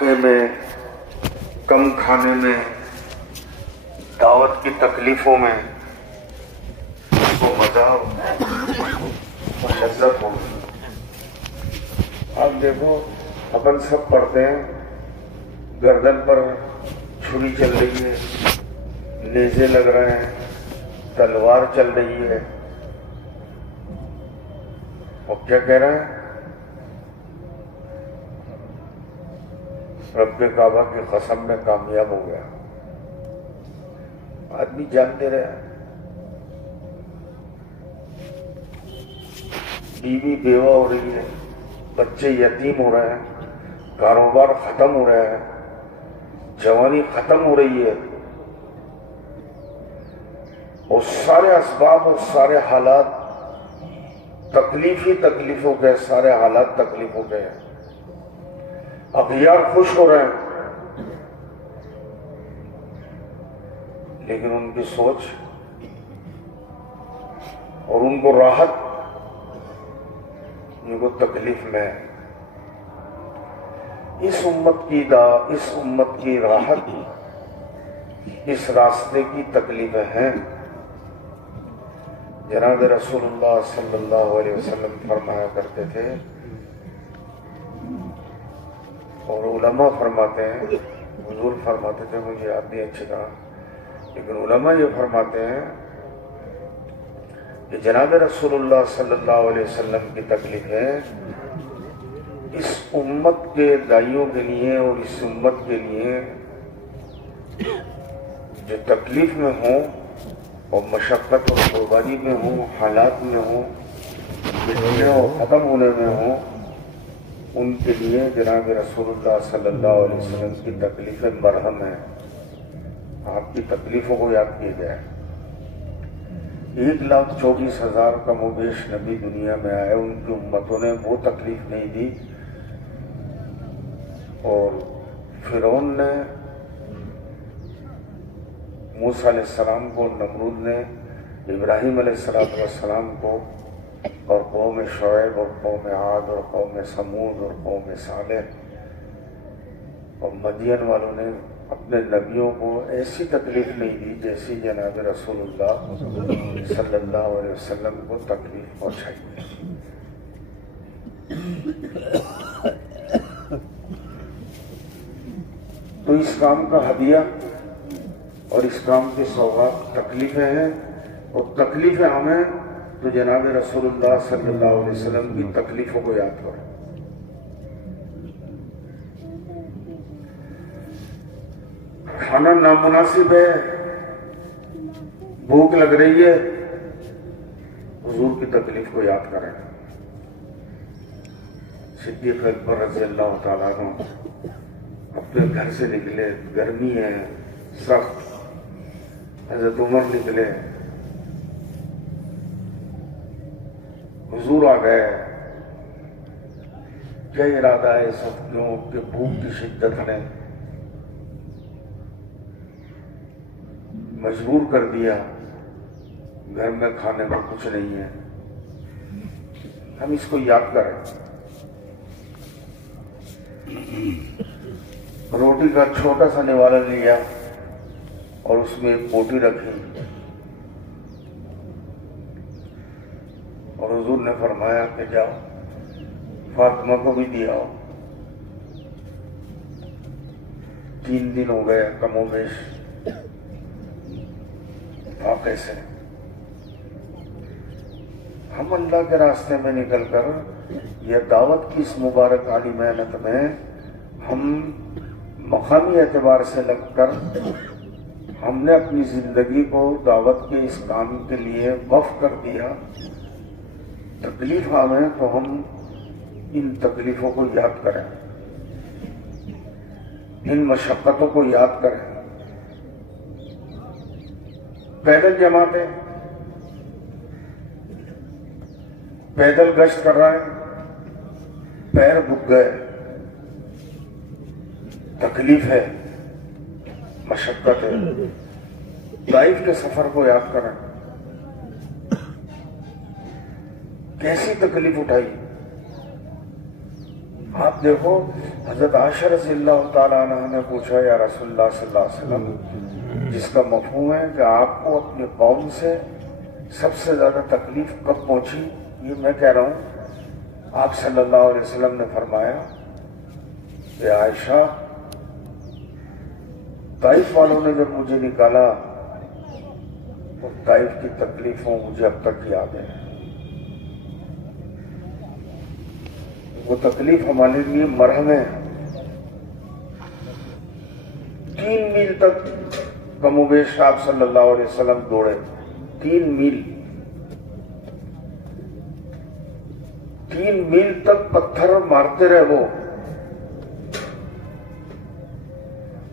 फाके में, कम खाने में, दावत की तकलीफों में उसको मजा और लज्जत होगी। आप देखो, अपन सब पढ़ते हैं, गर्दन पर छुरी चल रही है, नेज़े लग रहे हैं, तलवार चल रही है, और क्या कह रहा है? रब्बे काबा की कसम में कामयाब हो गया। आदमी जानते रहे, बीवी बेवा हो रही है, बच्चे यतीम हो रहे हैं, कारोबार खत्म हो रहा है, जवानी खत्म हो रही है, और सारे असबाब और सारे हालात तकलीफ ही तकलीफ हो गए, सारे हालात तकलीफ हो गए। अखियार खुश हो रहे हैं, लेकिन उनकी सोच और उनको राहत, उनको तकलीफ में। इस उम्मत की राहत, इस रास्ते की तकलीफें हैं। जनाब रसूलुल्लाह सल्लल्लाहु अलैहि वसल्लम फरमाया करते थे, और उलमा फरमाते हैं, हुजूर फरमाते थे, मुझे याद नहीं अच्छी तरह, लेकिन उलमा ये फरमाते हैं कि जनाब रसूलुल्लाह सल्लल्लाहु अलैहि वसल्लम की तकलीफ है इस उम्मत के दाइयों के लिए और इस उम्मत के लिए जो तकलीफ में हो और मशक्क़त और कुर्बानी में हो, हालात में हो, बिगड़ने और ख़त्म होने में हो, उनके लिए जनाब रसूलुल्लाह सल्लल्लाहु अलैहि वसल्लम की तकलीफ़ें मरहम है। आपकी तकलीफ़ों को याद किया जाए। 1,24,000 कमोबेश नबी दुनिया में आए, उनकी उम्मतों ने वो तकलीफ नहीं दी, और फिरौन ने मूसा अलैहिस्सलाम को, नमरूद ने इब्राहिम अलैहिस्सलाम को, और कौम शुएब और कौम आद और कौम समूद और कौम सालेह और मदियन वालों ने अपने नबियों को ऐसी तकलीफ नहीं दी जैसी जनाब रसूलुल्लाह सल्लल्लाहु अलैहि वसल्लम को तकलीफ पहुंचाई। तो इस काम का हदिया और इस काम की सौगात तकलीफें हैं, और तकलीफें हमें तो जनाब रसूलुल्लाह सल्लल्लाहु अलैहि वसल्लम की तकलीफों को याद करो। खाना नामुनासिब है, भूख लग रही है, हुजूर की तकलीफ को याद करें। सिद्दीक़ अकबर रज़ी अल्लाह तआला अन्हु अपने घर से निकले, गर्मी है सख्त, हज़रत उमर निकले, हुजूर आ गए। क्या इरादा है इस वक्त क्यों कि भूख की शिद्दत ने मजबूर कर दिया, घर में खाने को कुछ नहीं है, हम इसको याद करें। रोटी का छोटा सा निवाला लिया और उसमें एक बोटी रखी, और हुजूर ने फरमाया कि जाओ फातिमा को भी दिया। 3 दिन हो गए कमोबेश फाके से। हम अल्लाह के रास्ते में निकलकर यह दावत की इस मुबारक आली मेहनत में हम मकामी एतबार से लगकर हमने अपनी जिंदगी को दावत के इस काम के लिए वक्फ कर दिया। तकलीफ हमें तो हम इन तकलीफों को याद करें, इन मशक्क़तों को याद करें। पैदल जमाते, पैदल गश्त कर रहा है, पैर दुख गए, तकलीफ है, मशक्क़त है। ताइफ के सफर को याद करें, कैसी तकलीफ उठाई। आप देखो हजरत आयशा रज़ियल्लाहु ताला अन्हा ने पूछा, या रसूलुल्लाह सल्लल्लाहु अलैहि वसल्लम, जिसका मफ़हूम है कि आपको अपने कौम से सबसे ज्यादा तकलीफ कब पहुंची? ये मैं कह रहा हूं। आप सल्लल्लाहु अलैहि वसल्लम ने फरमाया कि आयशा, ताइफ वालों ने जब मुझे निकाला तो ताइफ की तकलीफों मुझे अब तक याद है। वो तकलीफ हमारे लिए मरहम है। 3 मील तक कमोबेश आप सल्लल्लाहु अलैहि वसल्लम दौड़े। 3 मील, 3 मील तक पत्थर मारते रहे वो,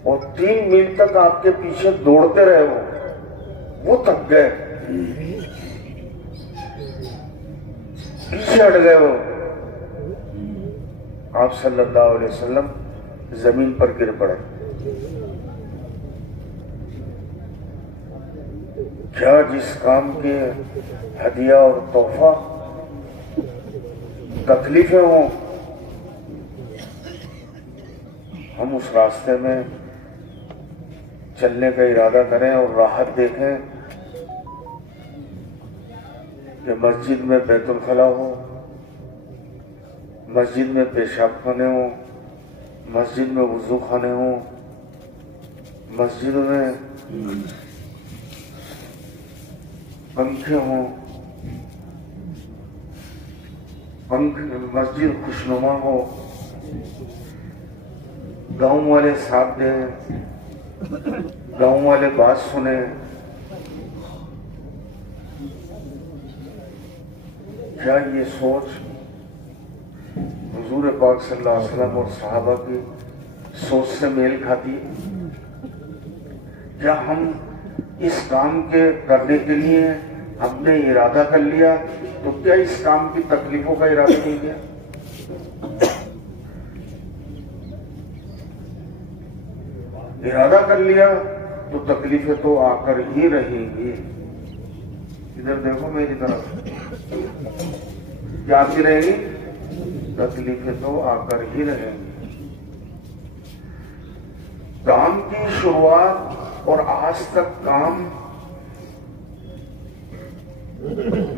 और 3 मील तक आपके पीछे दौड़ते रहे वो थक गए, पीछे हट गए वो। आप सल्लल्लाहु अलैहि वसल्लम जमीन पर गिर पड़े। क्या जिस काम के हदिया और तोहफा तकलीफें हों, हम उस रास्ते में चलने का इरादा करें और राहत देखें कि मस्जिद में बैतुल खला हो, मस्जिद में पेशाब खाने हो, मस्जिद में वुजू खाने हो, मस्जिद में पंखे हों, मस्जिद खुशनुमा हो, गांव वाले साथ दें, गांव वाले बात सुने। क्या ये सोच हुजूर पाक सल्लल्लाहु अलैहि वसल्लम और सहाबा की सोच से मेल खाती है? क्या हम इस काम के करने के लिए हमने इरादा कर लिया तो क्या इस काम की तकलीफों का इरादा नहीं किया? इरादा कर लिया तो तकलीफें तो आकर ही रहेंगी। इधर देखो मेरी तरफ, क्या आती रहेंगी? तकलीफें तो आकर ही रहेंगी। काम की शुरुआत और आज तक काम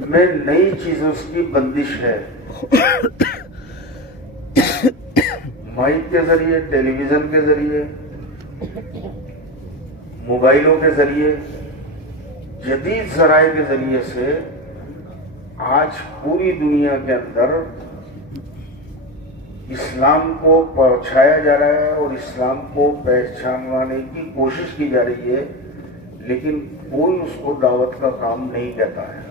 में नई चीजों की बंदिश है। माइक के जरिए, टेलीविजन के जरिए, मोबाइलों के जरिए, जदीद जराए के जरिए से आज पूरी दुनिया के अंदर इस्लाम को पहुंचाया जा रहा है और इस्लाम को पहचानवाने की कोशिश की जा रही है, लेकिन कोई उसको दावत का काम नहीं कहता है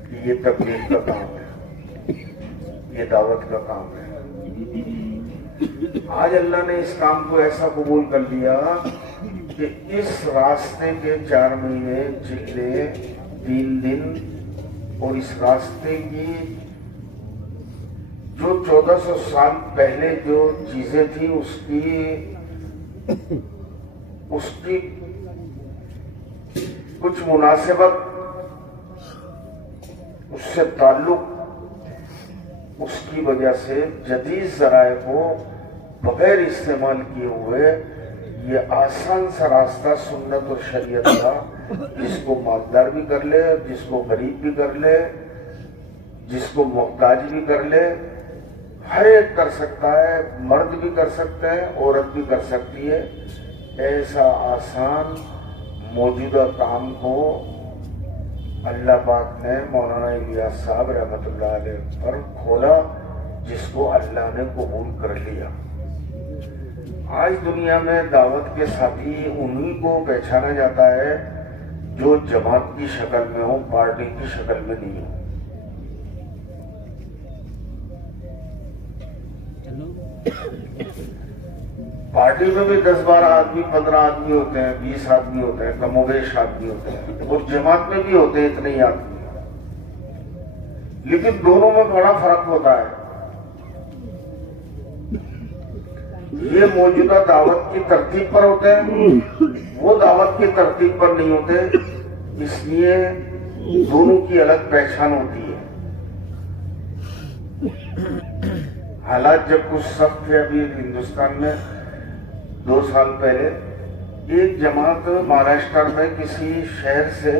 कि ये तबलीग का काम है, ये दावत का काम है। आज अल्लाह ने इस काम को ऐसा कबूल कर लिया कि इस रास्ते के 4 महीने चिल्ले 3 दिन, और इस रास्ते की जो 1400 साल पहले जो चीजें थी उसकी कुछ मुनासिबत, उससे ताल्लुक, उसकी वजह से जदीद जराए को बगैर इस्तेमाल किए हुए ये आसान सा रास्ता सुन्नत और शरीयत का, जिसको मालदार भी कर ले, जिसको गरीब भी कर ले, जिसको मोहताज भी कर ले, हर एक कर सकता है। मर्द भी कर सकते हैं, औरत भी कर सकती है। ऐसा आसान मौजूदा काम को अल्लाह पाक ने मौलाना इलियास साहब रहमतुल्लाह अलैह पर खोला, जिसको अल्लाह ने कबूल कर लिया। आज दुनिया में दावत के साथी उन्हीं को पहचाना जाता है जो जमात की शक्ल में हो, पार्टी की शक्ल में नहीं हो। पार्टी में भी 10-12 आदमी, 15 आदमी होते हैं, 20 आदमी होते हैं, कमोबेश आदमी होते हैं, और जमात में भी होते हैं इतने ही आदमी, लेकिन दोनों में बड़ा फर्क होता है। ये मौजूदा दावत की तरतीब पर होते हैं, वो दावत की तरतीब पर नहीं होते, इसलिए दोनों की अलग पहचान होती है। हालात जब कुछ सख्त थे अभी हिंदुस्तान में, 2 साल पहले एक जमात महाराष्ट्र में किसी शहर से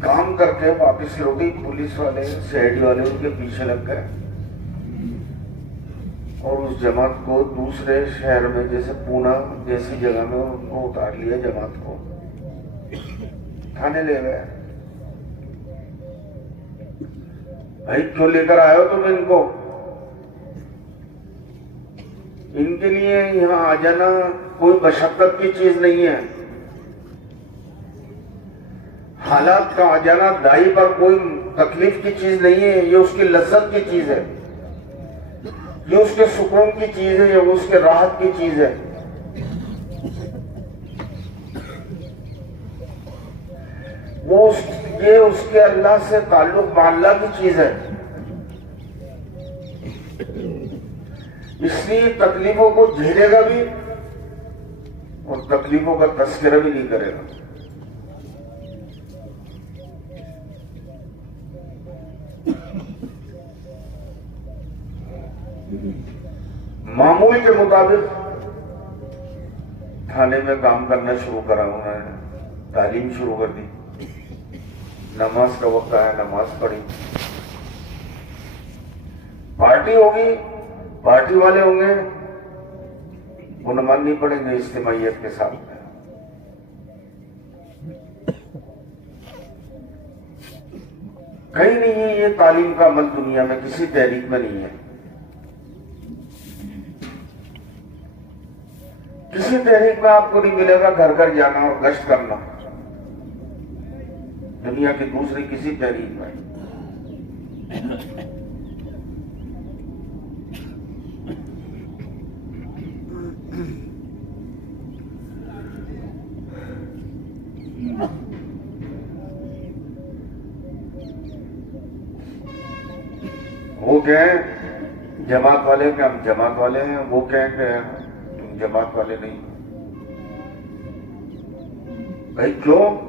काम करके वापस लौटी, पुलिस वाले सीआईडी वाले उनके पीछे लग गए और उस जमात को दूसरे शहर में जैसे पूना जैसी जगह में उनको उतार लिया, जमात को थाने ले गए। भाई क्यों लेकर आए हो तुम इनको? इनके लिए यहाँ आ जाना कोई मशक्कत की चीज नहीं है। हालात का आ जाना दाई पर कोई तकलीफ की चीज नहीं है, ये उसकी लज्जत की चीज है, ये उसके सुकून की चीज है, ये उसके राहत की चीज है। ये उसके अल्लाह से ताल्लुक मामला की चीज है। इसलिए तकलीफों को झेलेगा भी और तकलीफों का तस्करा भी नहीं करेगा। मामूल के मुताबिक थाने में काम करना शुरू करा उन्होंने, तालीम शुरू कर दी, नमाज का वक्त आया, नमाज पढ़ी। पार्टी होगी, पार्टी वाले होंगे, वो नमाज नहीं पढ़ेंगे इज्तिमाइयत के साथ। कहीं नहीं है ये तालीम का अमल, दुनिया में किसी तहरीक में नहीं है। किसी तहरीक में आपको नहीं मिलेगा घर घर जाना और गश्त करना, दुनिया की दूसरी किसी तहरीक में। वो कहें जमात वाले कि हम जमात वाले हैं, वो कहें कि तुम जमात वाले नहीं। भाई क्यों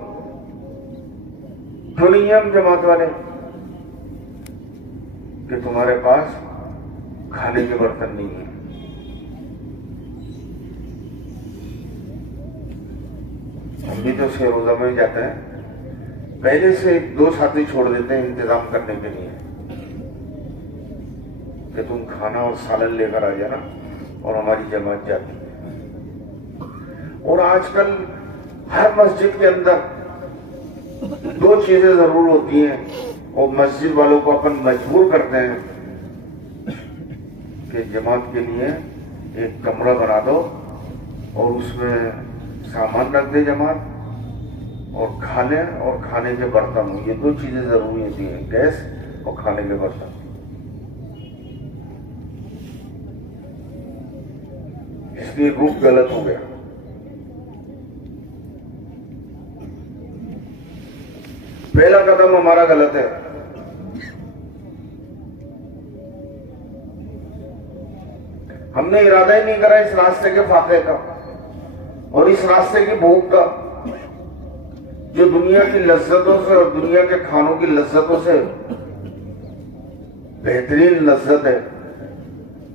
नहीं है हम जमात वाले? कि तुम्हारे पास खाने के बर्तन नहीं है। हम भी तो छह रोजा में जाते हैं, पहले से 2 साथी छोड़ देते हैं इंतजाम करने के लिए कि तुम खाना और सालन लेकर आ जाना, और हमारी जमात जाती है। और आजकल हर मस्जिद के अंदर 2 चीजें जरूर होती हैं और मस्जिद वालों को अपन मजबूर करते हैं कि जमात के लिए एक कमरा बना दो और उसमें सामान रख दे जमात, और खाने और खाने के बर्तन, ये 2 चीजें जरूरी होती हैं, गैस और खाने के बर्तन। इसलिए रूप गलत हो गया। पहला कदम हमारा गलत है। हमने इरादा ही नहीं करा इस रास्ते के फाके का और इस रास्ते की भूख का, जो दुनिया की लज्जतों से और दुनिया के खानों की लज्जतों से बेहतरीन लज्जत है।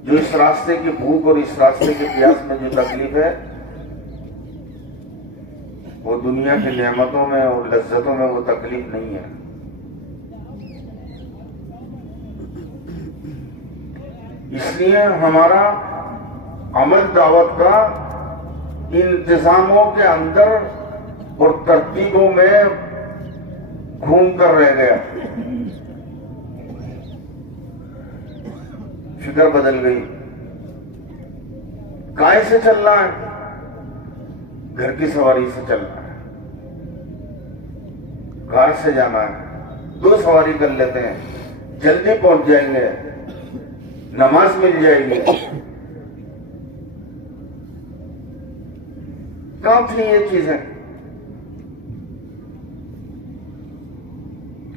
जो इस रास्ते की भूख और इस रास्ते के प्यास में जो तकलीफ है, वो दुनिया की नेमतों में और लज्जतों में वो तकलीफ नहीं है। इसलिए हमारा अमल दावत का इंतजामों के अंदर और तरतीबों में घूम कर रह गया। फिक्र बदल गई। काय से चलना है? घर की सवारी से चलना है, कार से जाना है, 2 सवारी कर लेते हैं, जल्दी पहुंच जाएंगे, नमाज मिल जाएगी। कहां थी ये चीजें?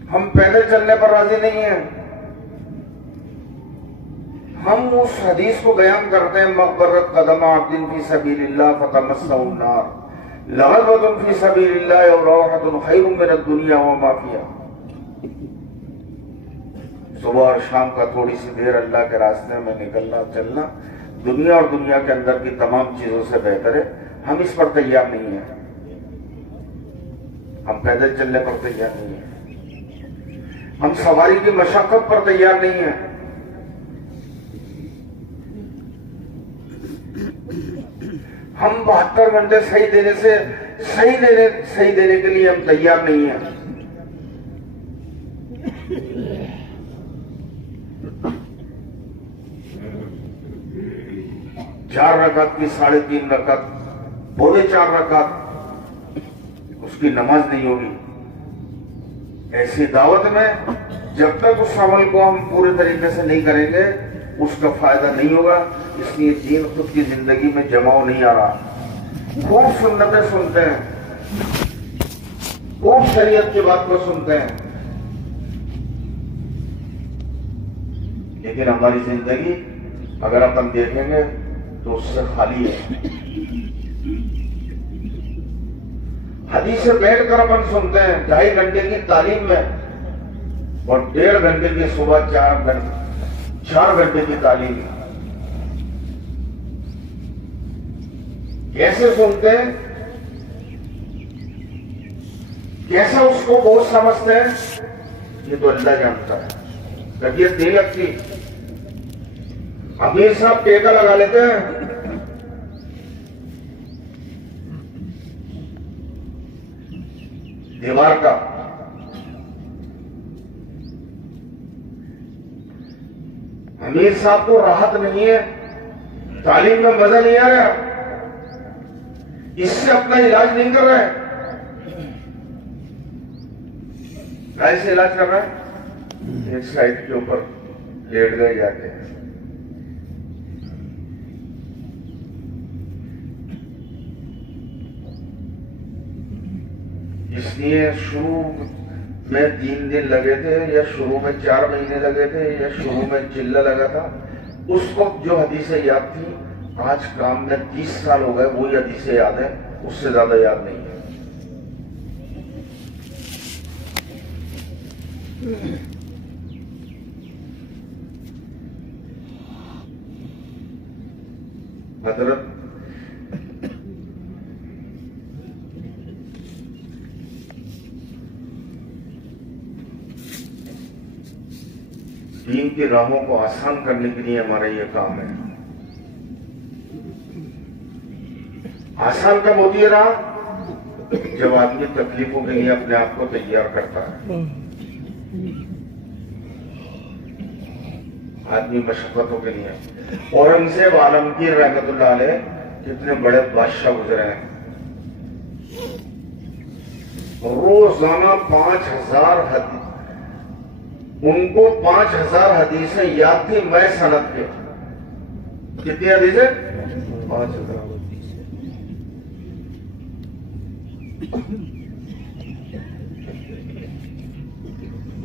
हम पैदल चलने पर राजी नहीं है। हम उस हदीस को बयान करते हैं, मक़बरत कदम अब्दिन फी सबीलिल्लाह फतमस्सहु नार लगज़वतुन फी सबीलिल्लाह व रौहतुन खैरुम मिनद दुनिया व मा फिहा। सुबह और शाम का थोड़ी सी देर अल्लाह के रास्ते में निकलना चलना दुनिया और दुनिया के अंदर की तमाम चीजों से बेहतर है। हम इस पर तैयार नहीं है, हम पैदल चलने पर तैयार नहीं है, हम सवारी की मशक्कत पर तैयार नहीं है। हम 72 घंटे सही देने के लिए हम तैयार नहीं है। 4 रकात की 3.5 रकात, पौने 4 रकात उसकी नमाज नहीं होगी। ऐसी दावत में जब तक उस अमल को हम पूरे तरीके से नहीं करेंगे उसका फायदा नहीं होगा। इसलिए दीन खुद की जिंदगी में जमाव नहीं आ रहा। खूब सुन्नतें सुनते हैं, खूब शरीयत की बात को सुनते हैं, लेकिन हमारी जिंदगी अगर अपन देखेंगे तो उससे खाली है। हदीस से बैठकर अपन सुनते हैं 2.5 घंटे की तालीम में और 1.5 घंटे की सुबह 4 घंटे की तालीम। कैसे सुनते हैं, कैसे उसको बोझ समझते हैं, ये तो अल्लाह जानता है। तबीयत नहीं लगती, अमीर साहब टेका लगा लेते हैं, दीवार का। अमीर साहब को राहत नहीं है, तालीम में मजा नहीं आ रहा, इससे अपना इलाज नहीं कर रहा है। ऐसे इलाज कर रहा है, एक साइड के ऊपर लेट गए जाते हैं। इसलिए शुरू में 3 दिन लगे थे, या शुरू में 4 महीने लगे थे, या शुरू में चिल्ला लगा था, उस वक्त जो हदीसें याद थी, आज काम में 30 साल हो गए वही हदीसें याद है, उससे ज्यादा याद नहीं है। हजरत दीन की राहों को आसान करने के लिए हमारा ये काम है। आसान कब होती है राह? जब आदमी तकलीफों के लिए अपने आप को तैयार करता है। आदमी मशक्कतों के लिए। औरंगजेब आलमगीर रहमतुल्लाह अलैह कितने बड़े बादशाह गुजरे हैं। रोजाना 5000 उनको 5000 हदीसें याद थी मैं सनद के। कितनी हदीसें? 5000।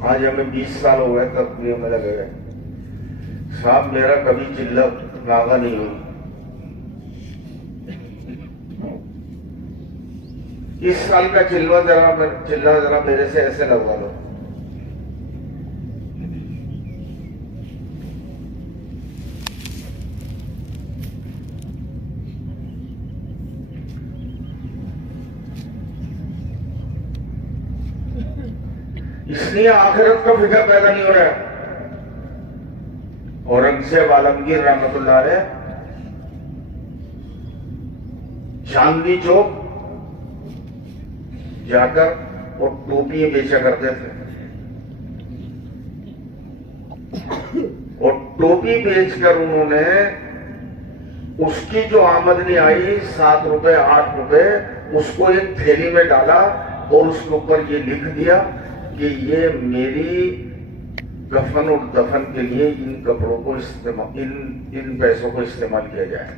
आज हमें 20 साल हो गए तब भी हमें लगे गए साहब मेरा कभी चिल्ला नागा नहीं हुई। इस साल का चिल्ला जरा मेरे से ऐसे लगवा लो। इसलिए आखिरत का फिक्र पैदा नहीं हो रहा है। औरंगजेब आलमगीर रहमतुल्लाह अलैह चांदनी चौक जाकर वो टोपी बेचा करते थे। और टोपी बेचकर उन्होंने उसकी जो आमदनी आई 7 रुपए 8 रुपए उसको एक थैली में डाला और उसके ऊपर ये लिख दिया कि ये मेरी कफन और दफन के लिए इन कपड़ों को इस्तेमाल इन पैसों को इस्तेमाल किया जाए।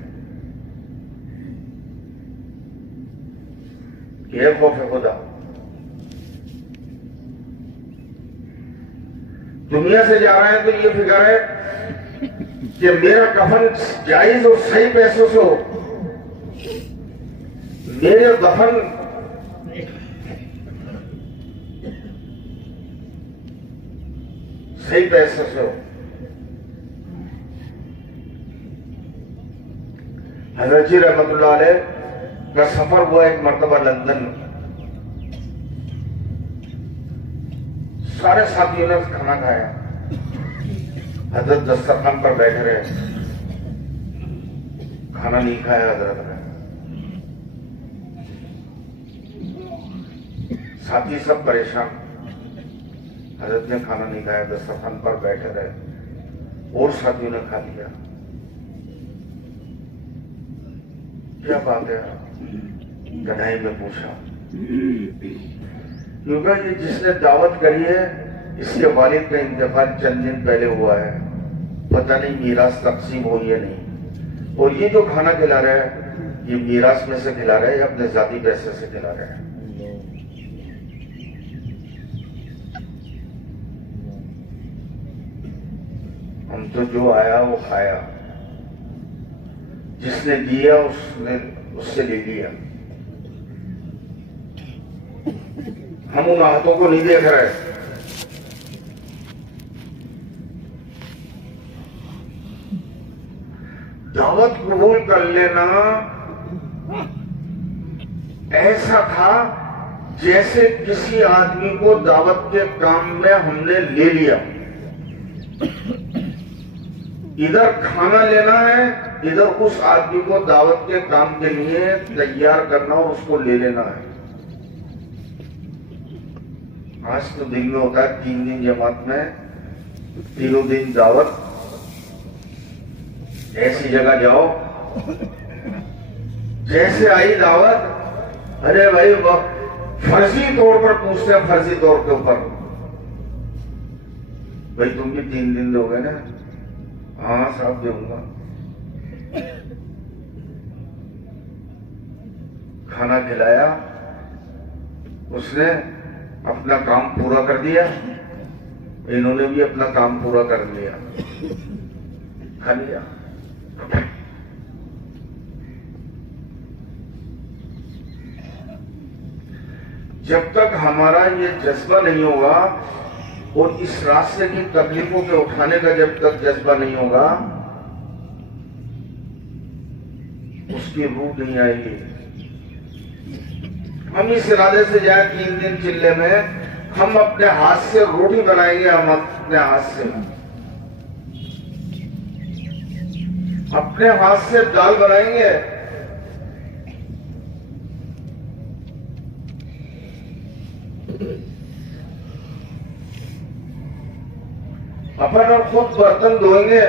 ये खौफ है खुदा। दुनिया से जा रहे हैं तो ये फिक्र है कि मेरा कफन जायज और सही पैसों से हो, मेरे दफन सही पैसे से हो। हजरत जी रहमतुल्लाह अलैह का सफर हुआ एक मर्तबा लंदन में। सारे साथियों ने खाना खाया, हजरत दस्तरखान पर बैठे रहे, खाना नहीं खाया हजरत ने। साथी सब परेशान, हजरत ने खाना नहीं खाया, दस्तरखान पर बैठे रहे और साथियों ने खा लिया। क्या बात है? कन्हैया में पूछा, क्योंकि ये जिसने दावत करी है इसके वालिद का इंतकाल चंद दिन पहले हुआ है, पता नहीं मीरास तकसीम हुई है नहीं, और ये जो खाना खिला रहा है ये मीरास में से खिला रहा है या अपने जाती पैसे से खिला रहा है। हम तो जो आया वो खाया, जिसने दिया उसने उससे ले लिया। हम उन हाथों को नहीं देख रहे। दावत कबूल कर लेना ऐसा था जैसे किसी आदमी को दावत के काम में हमने ले लिया। इधर खाना लेना है, इधर उस आदमी को दावत के काम के लिए तैयार करना और उसको ले लेना है। आज तो दिन में होता है 3 दिन जमात में, तीनों दिन दावत। ऐसी जगह जाओ, जैसे आई दावत, अरे भाई फर्जी तौर पर पूछते हैं, फर्जी तौर के ऊपर, भाई तुम भी 3 दिन दोगे ना? हाँ साहब दूंगा। खाना खिलाया, उसने अपना काम पूरा कर दिया, इन्होंने भी अपना काम पूरा कर लिया, खा लिया। जब तक हमारा ये जज्बा नहीं होगा और इस रास्ते की तकलीफों के उठाने का जब तक जज्बा नहीं होगा, उसकी रूह नहीं आएगी। हम इस इरादे से जाए 3 दिन चिल्ले में, हम अपने हाथ से रोटी बनाएंगे, हम अपने हाथ से, अपने हाथ से दाल बनाएंगे, अपन और खुद बर्तन धोएंगे,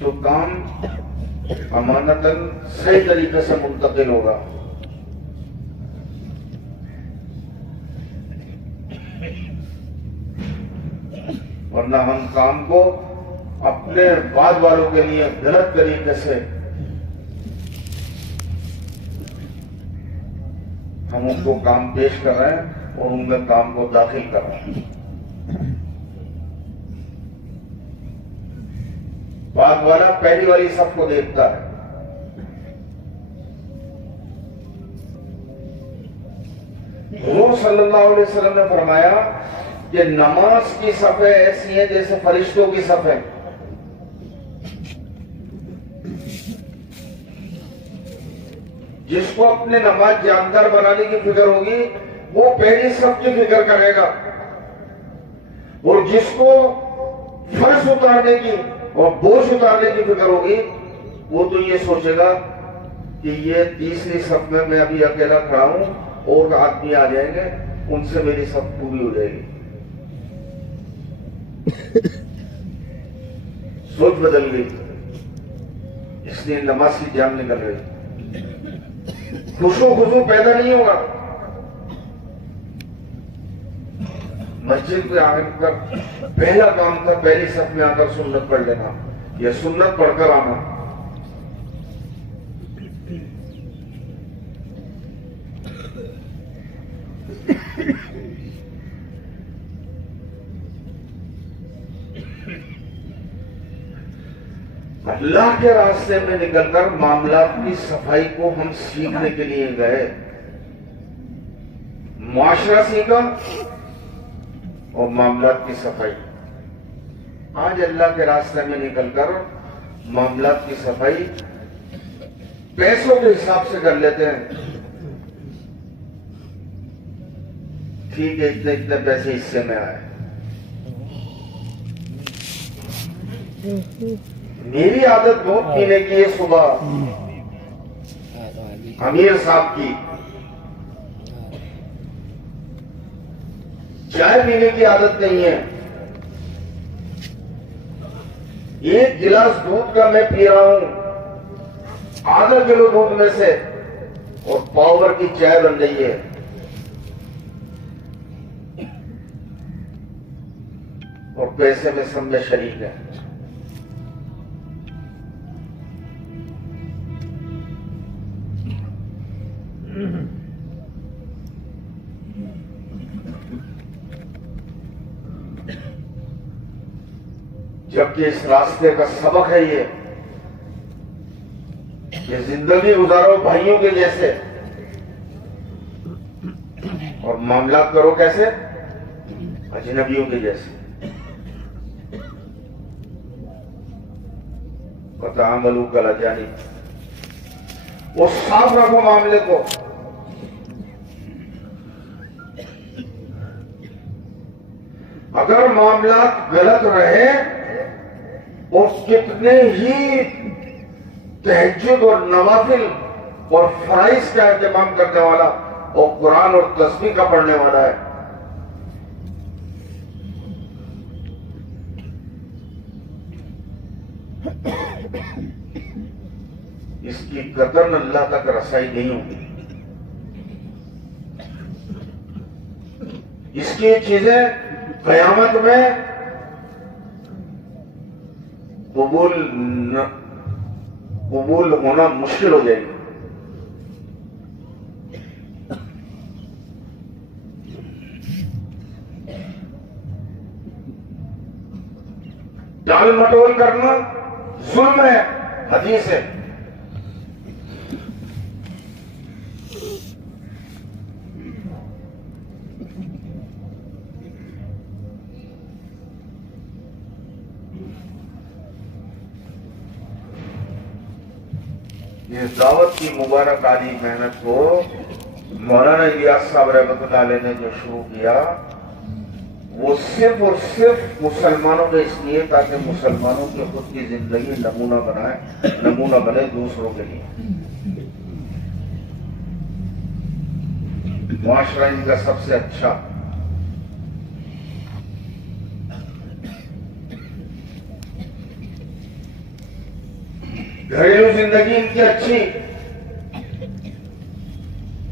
तो काम अमानतन सही तरीके से मुंतकिल होगा। वरना हम काम को अपने बाद वालों के लिए गलत तरीके से हम उनको काम पेश कर रहे हैं और उनमें काम को दाखिल कर रहे हैं। बाद वाला पहली वाली सबको देखता है। हुजूर सल्लल्लाहु अलैहि वसल्लम ने फरमाया कि नमाज की सफ़े ऐसी है जैसे फरिश्तों की सफ़े। जिसको अपने नमाज जानदार बनाने की फिक्र होगी वो पहली सफ की फिक्र करेगा, और जिसको फर्ज उतारने की और बोझ उतारने की फिक्र होगी वो तो ये सोचेगा कि ये तीसरी सफ में मैं अभी अकेला खड़ा हूं और आदमी आ जाएंगे, उनसे मेरी सफ पूरी हो जाएगी। सोच बदल गई, इसलिए नमाज की जान निकल गई। खुशू पैदा नहीं होगा। मस्जिद में आकर पहला काम था पहली सफ में आकर सुन्नत पढ़ लेना या सुन्नत पढ़कर आना। अल्लाह के रास्ते में निकलकर मामला की सफाई को हम सीखने के लिए गए। मुआशरा सीखा और मामला की सफाई। आज अल्लाह के रास्ते में निकलकर मामला की सफाई पैसों के हिसाब से कर लेते हैं। ठीक है, इतने इतने पैसे हिस्से में आए। मेरी आदत दूध पीने की है सुबह, अमीर साहब की चाय पीने की आदत नहीं है। एक गिलास दूध का मैं पी रहा हूं, आधा किलो दूध में से, और पावर की चाय बन रही है। और पैसे में सब में शरीक है। जबकि इस रास्ते का सबक है ये जिंदगी गुजारो भाइयों के जैसे, और मामला करो कैसे? अजनबियों के जैसे। तामलू कला जानी, वो साफ रखो मामले को। अगर मामला गलत रहे और कितने ही तहज्जुद और नवाफिल और फराइज का एहतमाम करने वाला और कुरान और तस्बीह का पढ़ने वाला है, इसकी कदर अल्लाह तक रसाई नहीं होगी। इसकी चीजें कयामत में कबूल होना मुश्किल हो जाएगी। टाल मटोल करना जुल्म है, हदीस है। इस दावत की मुबारक आली मेहनत को मौलाना इलियास साहब रहमतुल्लाह अलैह ने जो शुरू किया, वो सिर्फ और सिर्फ मुसलमानों के इसलिए ताकि मुसलमानों की खुद की जिंदगी नमूना बने दूसरों के लिए। मुआशरा इनका सबसे अच्छा। घरेलू जिंदगी इनकी अच्छी।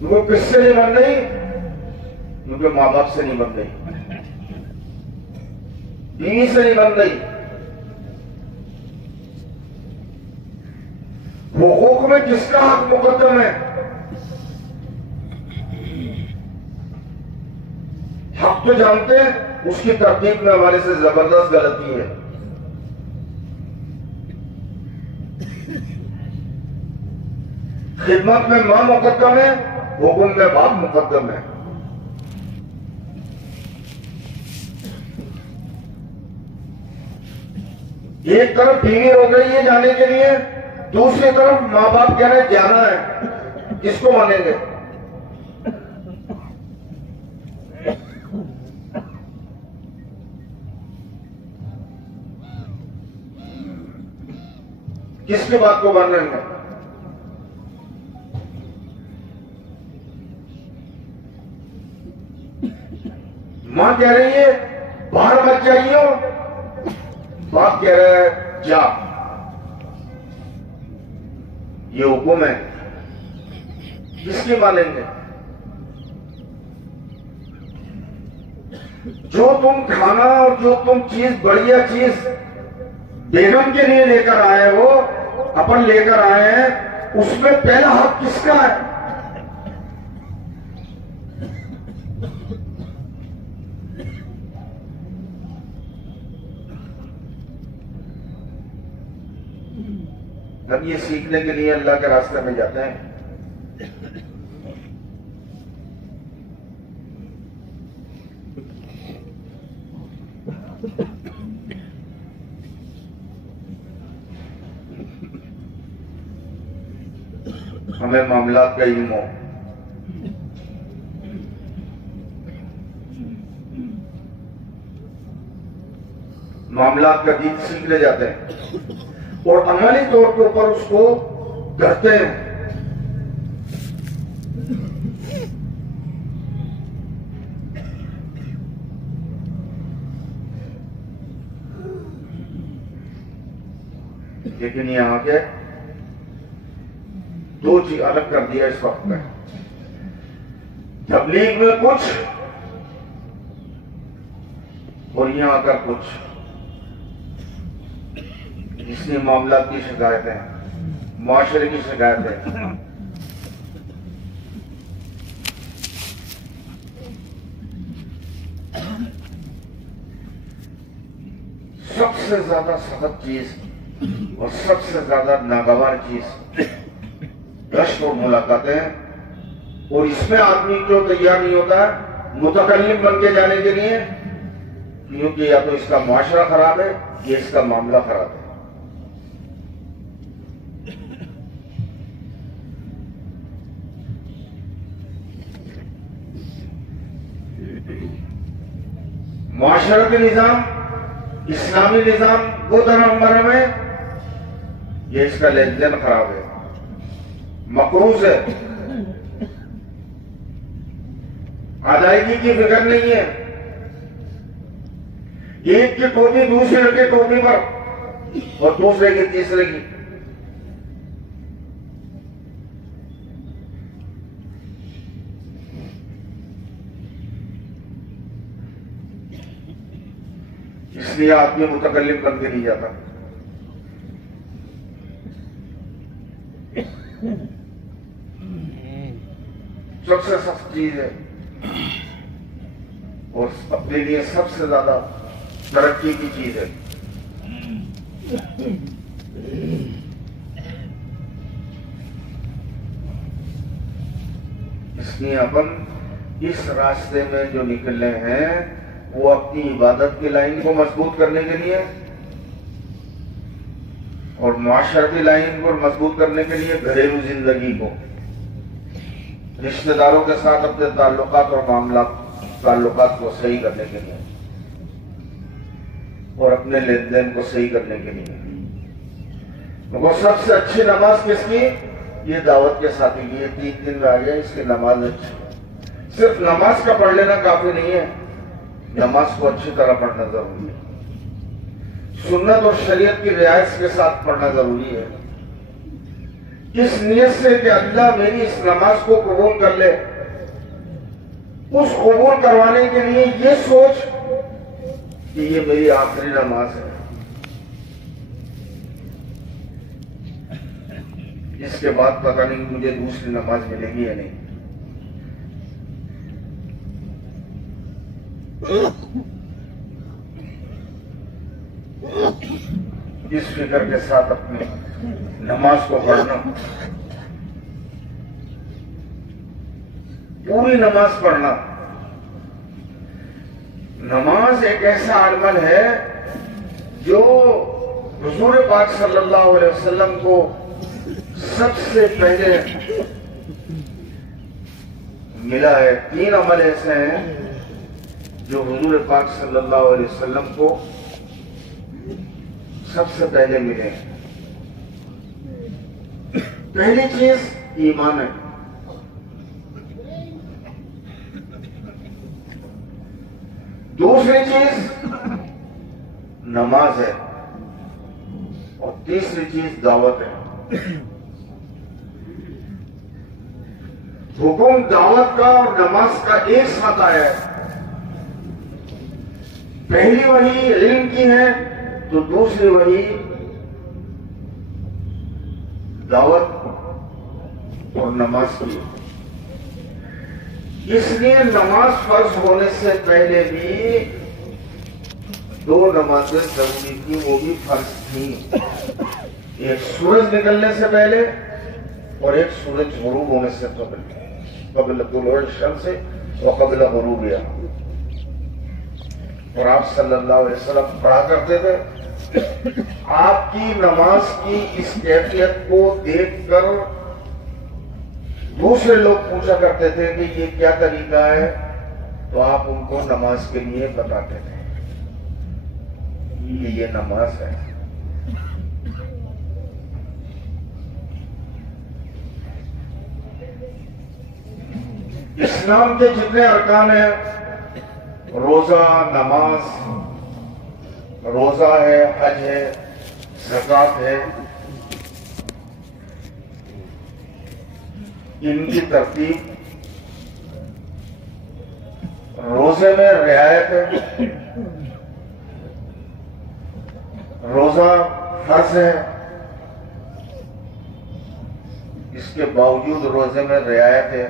वो किससे नहीं बन रही? क्योंकि माँ बाप से नहीं बन रही, बीवी से नहीं बन रही। हुकूक में किसका हक मुकद्दम है? हक तो जानते हैं, उसकी तरतीब में हमारे से जबरदस्त गलती है। खिदमत में मां मुकद्दम है, हुक्म में बाप मुकद्दम है। एक तरफ बीवी रो रही है जाने के लिए, दूसरी तरफ मां बाप कह रहे जाना है, किसको मानेंगे? किसकी बात को मान रहे हैं? मां कह रही है बाहर मत जाइए, बाप कह रहा है जा। ये हुक्म है, किसकी मानेंगे? जो तुम खाना और जो तुम चीज, बढ़िया चीज बेगम के लिए लेकर आए हो, अपन लेकर आए हैं, उसमें पहला हक किसका है? हम ये सीखने के लिए अल्लाह के रास्ते में जाते हैं। हमें मामलात का इल्म हो, मामलात का दीन सीखने जाते हैं और अमली तौर के ऊपर उसको करते हैं। लेकिन यहां के दो चीज अलग कर दिया इस वक्त में, तबलीग में कुछ और यहां आकर कुछ। इसलिए मामला की शिकायतें, माशरे की शिकायतें, सबसे ज्यादा सख्त चीज और सबसे ज्यादा नागवार चीज गश्त और मुलाकातें। और इसमें आदमी क्यों तैयार नहीं होता है मुतकल्लिम बन के जाने के लिए? क्योंकि या तो इसका माशरा खराब है या इसका मामला खराब है। माशरती निजाम, इस्लामी निजाम वो नंबर में, ये इसका लेन देन खराब है, मकरूज है, अदायगी की फिक्र नहीं है। एक की टोपी दूसरे की टोपी पर और दूसरे की तीसरे की। इसलिए आदमी मुतकल्लिम बन के नहीं जाता। सबसे सख्त चीज है और अपने लिए सबसे ज्यादा तरक्की की चीज है। इसलिए अपन इस रास्ते में जो निकले हैं वो अपनी इबादत की लाइन को मजबूत करने के लिए और माशरती लाइन को मजबूत करने के लिए, घरेलू जिंदगी को, रिश्तेदारों के साथ अपने ताल्लुकात और ताल्लुकात को सही करने के लिए और अपने लेन देन को सही करने के लिए। वो सबसे अच्छी नमाज किसकी? ये दावत के साथी की। ये 3 दिन रह गए, इसकी नमाज अच्छी। सिर्फ नमाज का पढ़ लेना काफी नहीं है, नमाज को अच्छी तरह पढ़ना जरूरी है। सुन्नत और शरीयत की रियायत के साथ पढ़ना जरूरी है, इस नियत से कि अल्लाह मेरी इस नमाज को कबूल कर ले। उस कबूल करवाने के लिए ये सोच कि ये मेरी आखिरी नमाज है, इसके बाद पता नहीं मुझे दूसरी नमाज मिलेगी या नहीं। इस फिक्र के साथ अपनी नमाज को पढ़ना, पूरी नमाज पढ़ना। नमाज एक ऐसा अमल है जो हुजूर पाक सल्लल्लाहु अलैहि वसल्लम को सबसे पहले मिला है। 3 अमल ऐसे हैं जो हुजूर पाक सल्लल्लाहु अलैहि वसल्लम को सबसे पहले मिले। पहली चीज ईमान है, दूसरी चीज नमाज है और तीसरी चीज दावत है। हुक्म दावत का और नमाज का एक साथ आया है। पहली वही इल्म की है तो दूसरी वही दावत और नमाज की। इसलिए नमाज फर्ज होने से पहले भी 2 नमाजें जरूरी थी, वो भी फर्ज थी। एक सूरज निकलने से पहले और एक सूरज गुरूब होने से कबल तुलूउल शम्स व कबल गुरूबिहा। और आप सल्लल्लाहु अलैहि वसल्लम पढ़ा करते थे। आपकी नमाज की इस कैफियत को देखकर दूसरे लोग पूछा करते थे कि ये क्या तरीका है, तो आप उनको नमाज के लिए बताते थे कि ये नमाज है। इस्लाम के जितने अरकान हैं, रोजा, नमाज, रोजा है, हज है, ज़कात है, इनकी तरतीब रोजे में रियायत है। रोजा फर्ज है, इसके बावजूद रोजे में रियायत है।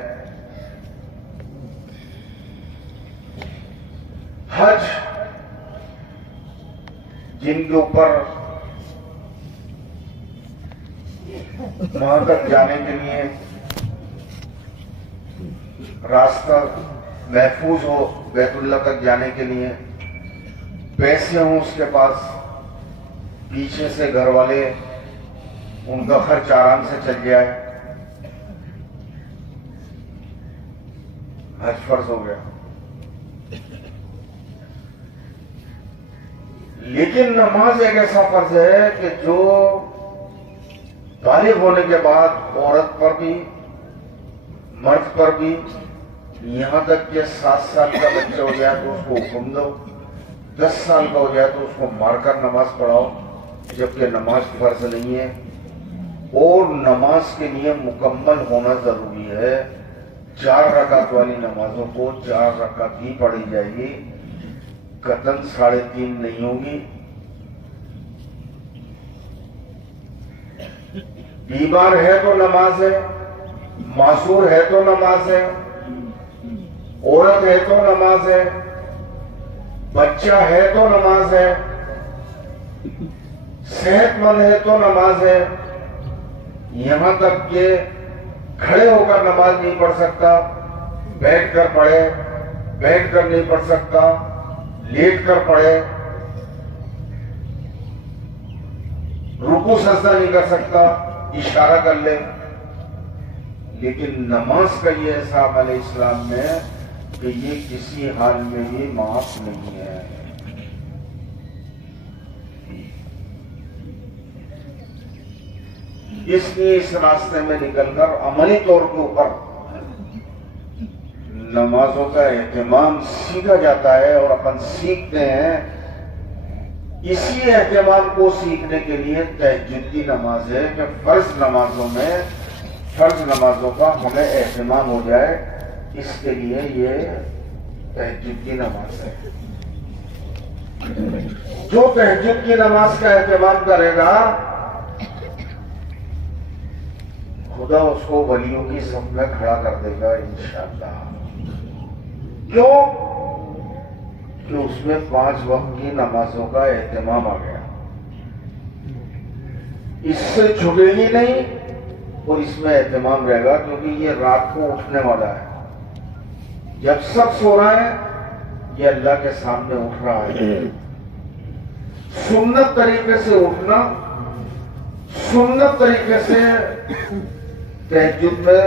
हज जिनके ऊपर वहां तक जाने के लिए रास्ता महफूज हो, बैतुल्लाह तक जाने के लिए पैसे हों उसके पास, पीछे से घर वाले उनका खर्च आराम से चल जाए, हज फर्ज हो गया। लेकिन नमाज एक ऐसा फर्ज है कि जो बालिग होने के बाद औरत पर भी, मर्द पर भी, यहां तक कि 7 साल का बच्चा हो जाए तो उसको हुक्म दो, 10 साल का हो जाए तो उसको मारकर नमाज पढ़ाओ, जबकि नमाज फर्ज नहीं है। और नमाज के लिए मुकम्मल होना जरूरी है। 4 रकात वाली नमाजों को 4 रकात ही पढ़ी जाएगी, कतन 3.5 नहीं होगी। बीमार है तो नमाज है, मासूर है तो नमाज है, औरत है तो नमाज है, बच्चा है तो नमाज है, सेहतमंद है तो नमाज है। यहां तक कि खड़े होकर नमाज नहीं पढ़ सकता, बैठकर पढ़े, बैठकर नहीं पढ़ सकता, लेटकर पढ़े, रुकू सजदा नहीं कर सकता, इशारा कर ले। लेकिन नमाज का ये हिसाब है इस्लाम में कि ये किसी हाल में भी माफ नहीं है। इसलिए इस रास्ते में निकलकर अमली तौर के ऊपर नमाजों का एहतमाम सीखा जाता है और अपन सीखते हैं। इसी एहतमाम को सीखने के लिए तहज्जुद की नमाज है कि फर्ज नमाजों का हमें एहतमाम हो जाए, इसके लिए ये तहज्जुद की नमाज है। जो तहज्जुद की नमाज का एहतमाम करेगा, खुदा उसको वलियों की सफ में खड़ा कर देगा इंशाअल्लाह। क्यों? कि उसमें 5 वक्त की नमाजों का एहतमाम आ गया, इससे छुटेगी नहीं और इसमें एहतमाम रहेगा, क्योंकि ये रात को उठने वाला है। जब सब सो रहा है, ये अल्लाह के सामने उठ रहा है। सुन्नत तरीके से उठना, सुन्नत तरीके से तहज्जुद में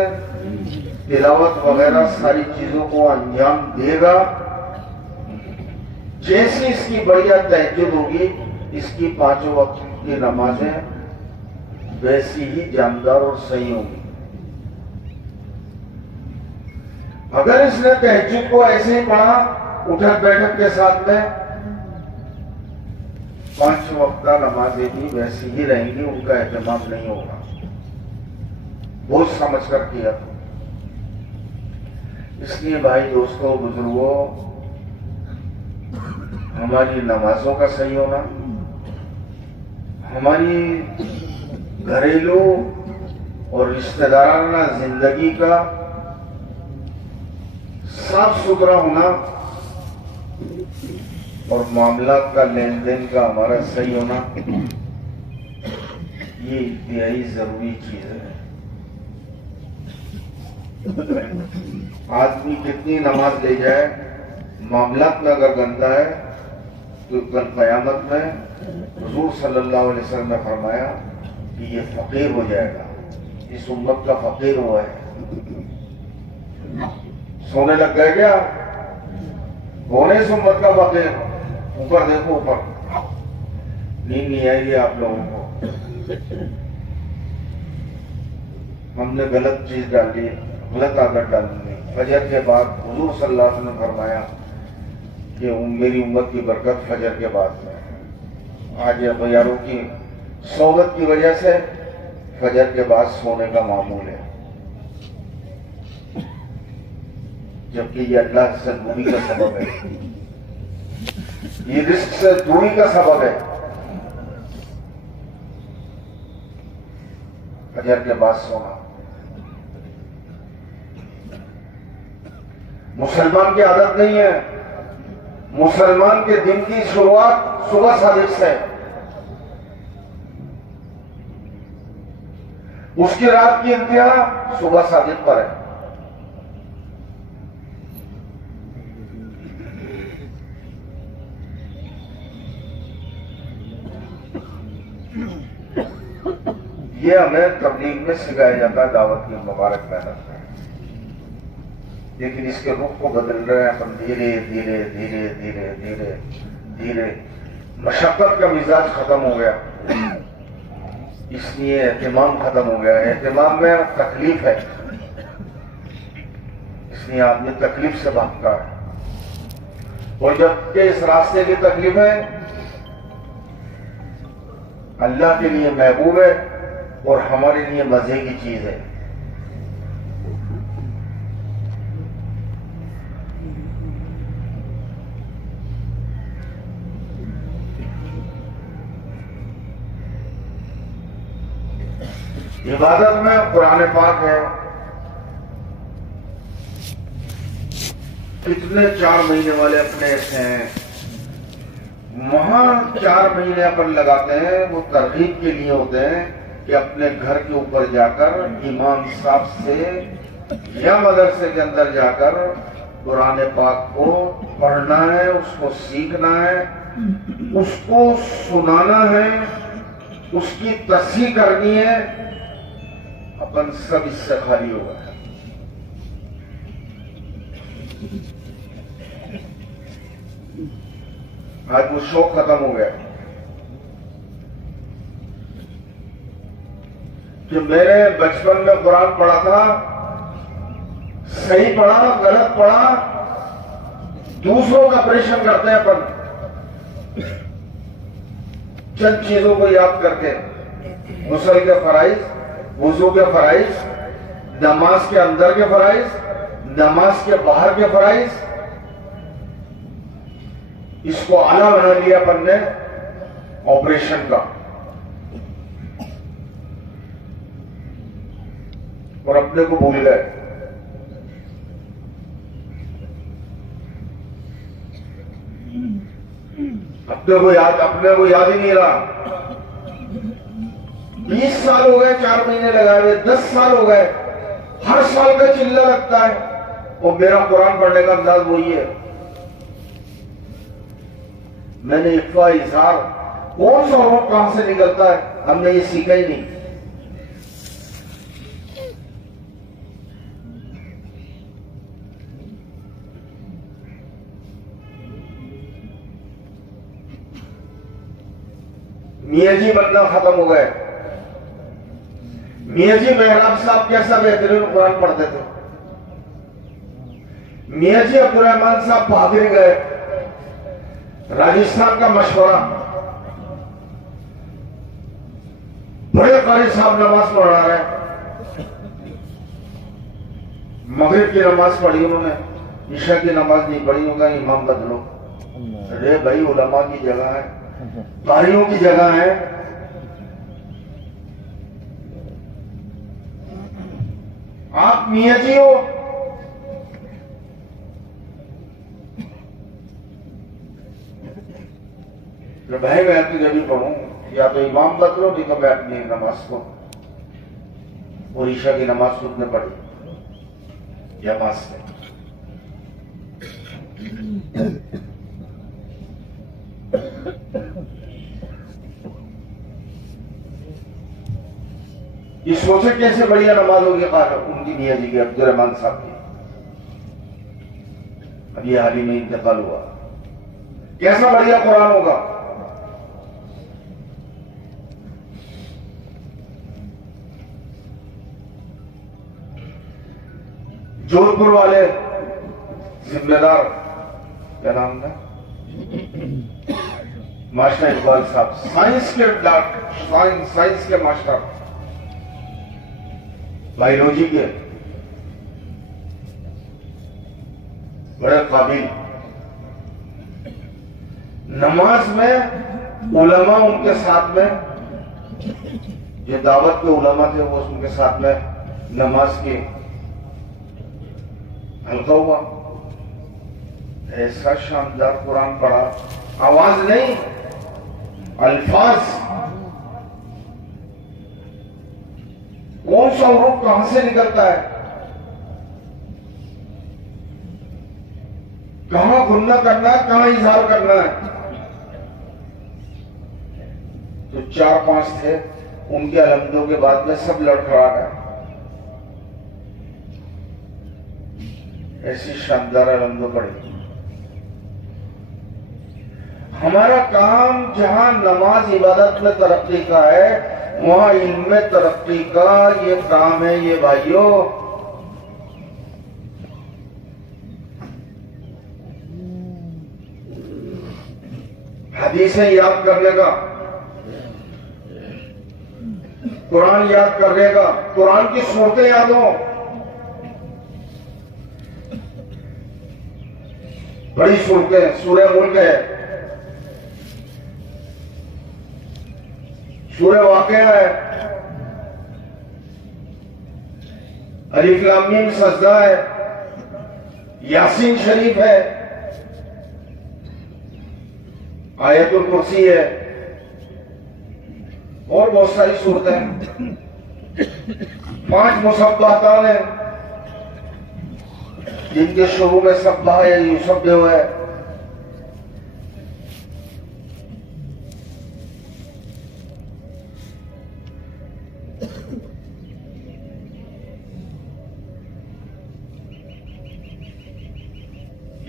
तिलावत वगैरह सारी चीजों को अंजाम देगा। जैसी इसकी बढ़िया तहज्जुद होगी, इसकी 5 वक्त की नमाजें वैसी ही जानदार और सही होगी। अगर इसने तहज्जुद को ऐसे ही पढ़ा उठक बैठक के साथ में, 5 वक्त का नमाजें भी वैसी ही रहेंगी, उनका एहतमाम नहीं होगा। बहुत समझ कर किया। इसलिए भाई दोस्तों, बुजुर्गों, हमारी नमाजों का सही होना, हमारी घरेलू और रिश्तेदाराना जिंदगी का साफ सुथरा होना और मामलात का लेन देन का हमारा सही होना, ये इंतहाई जरूरी चीज है। आदमी कितनी नमाज ले जाए, मामला में अगर गंदा है तो कल कयामत में हुजूर सल्लल्लाहु अलैहि वसल्लम ने फरमाया कि ये फकीर हो जाएगा, इस उम्मत का फकीर हुआ है। सोने लग गए क्या? होने इस उम्मत का फकीर। ऊपर देखो, ऊपर नींद नहीं आएगी आप लोगों को। हमने गलत चीज डाली, गलत आदत डाली। फजर के बाद हुजूर सल्लल्लाहु अलैहि वसल्लम ने फरमाया कि मेरी उम्मत की बरकत फजर के बाद में। आज यारों की सोबत की वजह से फजर के बाद सोने का मामूल है, जबकि ये अल्लाह से दूरी का सबब है, ये रिस्क से दूरी का सबब है। फजर के बाद सोना मुसलमान की आदत नहीं है। मुसलमान के दिन की शुरुआत सुबह सादिक से, उसकी रात की इंतहा सुबह सादिक पर है। ये हमें तबलीग में सिखाया जाता है, दावत की मुबारक मेहनत में। लेकिन इसके रुख को बदल रहे हैं अपन धीरे धीरे धीरे धीरे धीरे धीरे। मशक्कत का मिजाज खत्म हो गया, इसलिए एहतिमाम खत्म हो गया। एहतिमाम में तकलीफ है, इसलिए आदमी तकलीफ से भागता है। और जबकि इस रास्ते की तकलीफ है अल्लाह के लिए महबूब है और हमारे लिए मजे की चीज है। इबादत में कुरान पाक है। कितने 4 महीने वाले अपने ऐसे हैं, वहां 4 महीने अपन लगाते हैं, वो तरगीब के लिए होते हैं कि अपने घर के ऊपर जाकर इमाम साहब से या मदरसे के अंदर जाकर कुरान पाक को पढ़ना है, उसको सीखना है, उसको सुनाना है, उसकी तस्हीह करनी है। अपन सब इससे खाली हो गए। आज वो शौक खत्म हो गया कि मेरे बचपन में कुरान पढ़ा था, सही पढ़ा गलत पढ़ा, दूसरों का ऑपरेशन करते हैं अपन चंद चीजों को याद करके। गुस्ल के फराइज, वुजू के फराइज, नमाज के अंदर के फराइज, नमाज के बाहर के फराइज, इसको आला बना लिया अपन ने ऑपरेशन का। और अपने को भूल गए। अपने को याद ही नहीं रहा। 20 साल हो गए 4 महीने लगाए हुए, 10 साल हो गए, हर साल का चिल्ला लगता है। और मेरा कुरान पढ़ने का अंदाज वही है। मैंने इफ़ा इज़हार कौन सा रूप कहां से निकलता है, हमने ये सीखा ही नहीं। मियां जी बनना खत्म हो गए। मियां जी मेहराब साहब कैसा बेहतरीन कुरान पढ़ते थे। मियां जी अब्दुर्रहमान साहब बहादुर गए, राजस्थान का मशवरा, बड़े कारी साहब नमाज पढ़ा रहे हैं। मगरिब की नमाज पढ़ी उन्होंने, ईशा की नमाज नहीं पढ़ी, होगा इमाम बदलो। अरे भाई उलमा की जगह है, कारियों की जगह है। आप मियां जी हो, तो भाई मैं तो जब भी पढ़ूं या तो इमाम बदलो, नहीं तो मैं अपनी नमाज को, और ईशा की नमाज खुद ने पढ़ी जमात से। ये सोचे कैसे बढ़िया नमाज होगी उनकी मियां जी की, अब्दुर्रहमान साहब की। अब ये हाल ही में इंतकाल हुआ। कैसा बढ़िया कुरान होगा। जोधपुर वाले जिम्मेदार, क्या नाम था, मास्टर इकबाल साहब, साइंस के मास्टर, बायोलॉजी के बड़े काबिल। नमाज में उलमा उनके साथ में, जो दावत के उलमा थे वो उनके साथ में नमाज के हल्का हुआ। ऐसा शानदार कुरान पढ़ा, आवाज नहीं, अल्फाज। कौन सा रूप कहां से निकलता है, कहां गुन्ना करना है, कहां इजहार करना है। तो 4-5 थे, उनके अलहमदों के बाद में सब लड़खड़ा गए। ऐसी शानदार अलहमदो पड़ी। हमारा काम जहां नमाज इबादत में तरक्की का है, वहां इल्म में तरक्की का ये काम है। ये भाइयों, हदीसें याद करने का, कुरान याद करने का, कुरान की सूरतें याद हो। बड़ी सूरतें, सूरह मुल्क है, सूरह वाक़िया है, अलिफ लाम मीम सजदा है, यासीन शरीफ है, आयतुल कुर्सी है, और बहुत सारी सूरतें। 5 मुसब्बातान है, जिनके शुरू में सब्बा है, युसब्बिहु है।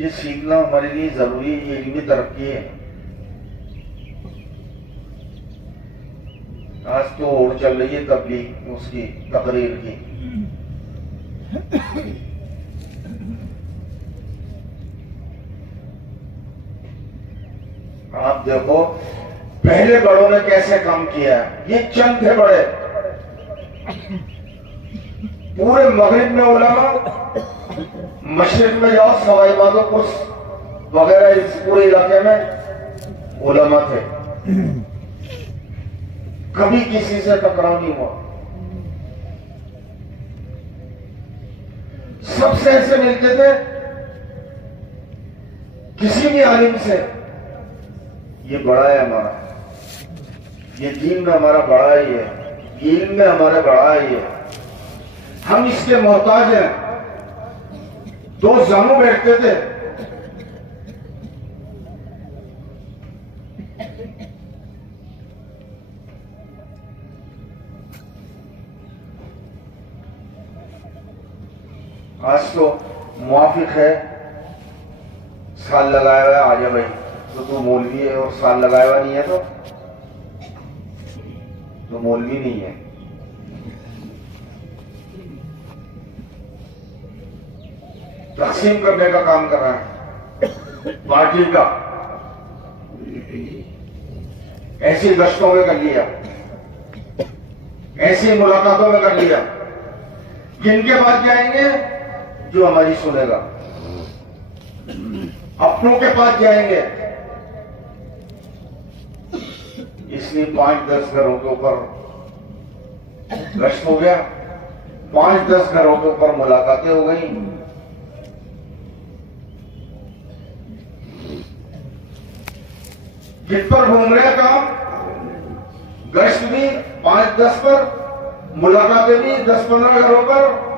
ये सीखना हमारे लिए जरूरी है, ये इल्मी तरक्की है। आज तो और चल रही है तबलीग, उसकी तकरीर की। आप देखो पहले बड़ों ने कैसे काम किया है। ये चंद थे बड़े, पूरे मगरिब में उलमा, मशरिक में जाओ सवाई माधोपुर वगैरह, इस पूरे इलाके में उलमा थे। कभी किसी से टकराव नहीं हुआ, सबसे ऐसे मिलते थे, किसी भी आलिम से। ये बड़ा है हमारा, ये दीन में हमारा बड़ा ही है, इल्म में हमारा बड़ा ही है, हम इसके मोहताज हैं। 2 जानू बैठते थे, आज तो मुआफिक है, साल लगाया हुआ है, आजा भाई, तो तू मौलवी है, और साल लगाया हुआ नहीं है तो मौलवी नहीं है। तकसीम करने का काम कर रहा है पार्टी का। ऐसी गश्तों में कर लिया, ऐसी मुलाकातों में कर लिया। किनके पास जाएंगे? जो हमारी सुनेगा। अपनों के पास जाएंगे, इसलिए 5-10 घरों के ऊपर गश्त हो गया, 5-10 घरों के ऊपर मुलाकातें हो गई। जिन पर घूम रहे काम, गश्त भी 5-10 पर, मुलाकातें भी 10-15 घरों पर।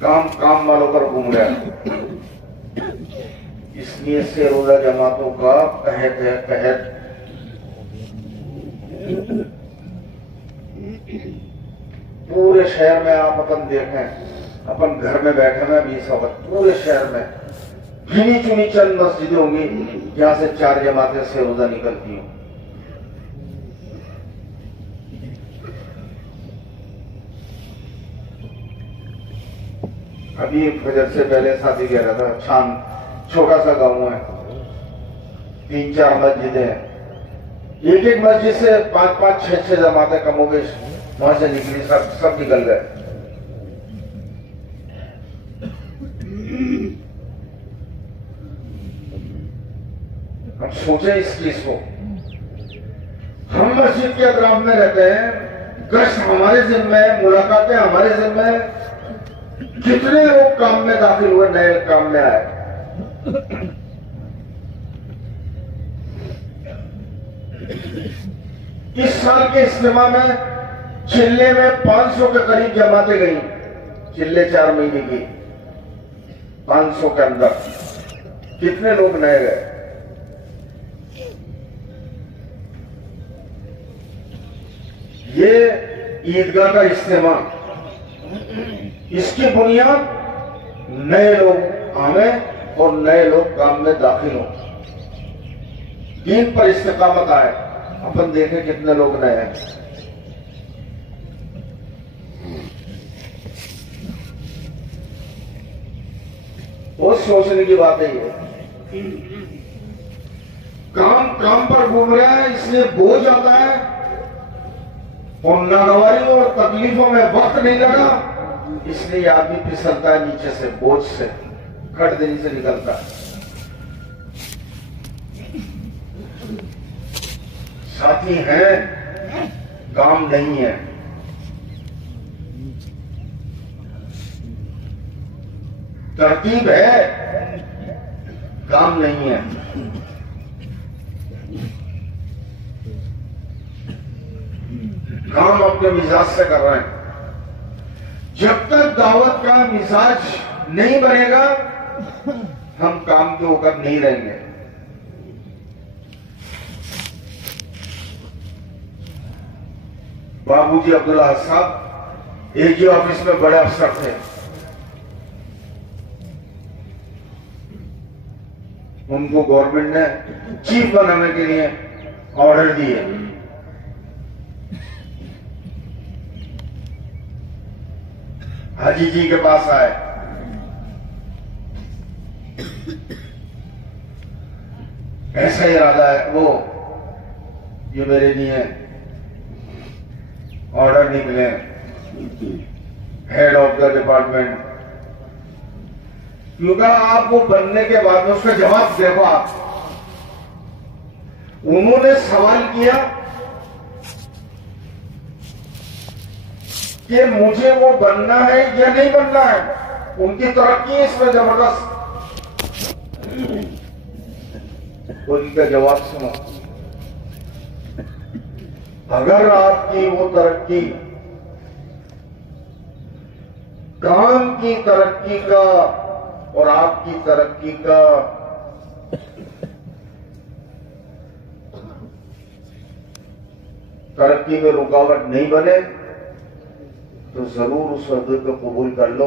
काम वालों पर घूम रहा है। इसलिए से रोजा जमातों का कहत है, कहत। पूरे शहर में आप अपन देखें, अपन घर में बैठे में भी सब, पूरे शहर में गिनी चुनी चंद मस्जिदें होंगी जहां से 4 जमातें से रोजा निकलती हूं। अभी फजर से पहले साथी कह रहा था, शाम छोटा सा गांव है, 3-4 मस्जिदें हैं, एक मस्जिद से 5-5, 6-6 जमातें कम हो गई वहां से निकली, सब निकल गए। अब सोचे इस चीज को, हम मस्जिद के अतराफ में रहते हैं, गश्त हमारे जिम्मे है, मुलाकातें हमारे जिम्मे है, कितने लोग काम में दाखिल हुए, नए काम में आए। इस साल के इज्तिमा में चिल्ले में 500 के करीब जमातें गई, चिल्ले 4 महीने की, 500 के अंदर कितने लोग नए गए। ये ईदगाह का इज्तिमा, इसकी बुनियाद नए लोग आवे और नए लोग काम में दाखिल हो, दीन पर इस्तिकामत आए। अपन देखें कितने लोग नए हैं। बहुत सोचने की बात है ये। काम पर घूम रहा है, इसलिए बोझ आता है और नागवारी और तकलीफों में वक्त नहीं लगा, इसलिए आदमी फिसलता है नीचे से, बोझ से, कट देने से निकलता है। साथी हैं, काम नहीं है। तरतीब है, काम नहीं है। काम अपने मिजाज से कर रहे हैं। जब तक दावत का मिजाज नहीं बनेगा, हम काम के ऊपर नहीं रहेंगे। बाबूजी अब्दुल्ला साहब एजी ऑफिस में बड़े अफसर थे। उनको गवर्नमेंट ने चीफ बनाने के लिए ऑर्डर दिए। हाजी जी के पास आए, ऐसा इरादा है, वो ये मेरे लिए ऑर्डर निकले, हेड ऑफ द डिपार्टमेंट। क्योंकि आप वो बनने के बाद में उसका जवाब देखो आप। उन्होंने सवाल किया कि मुझे वो बनना है या नहीं बनना है। उनकी तरक्की है इसमें जबरदस्त। उनका जवाब सुनो, अगर आपकी वो तरक्की काम की तरक्की का और आपकी तरक्की का तरक्की में रुकावट नहीं बने तो जरूर उस अहदे को कबूल कर लो।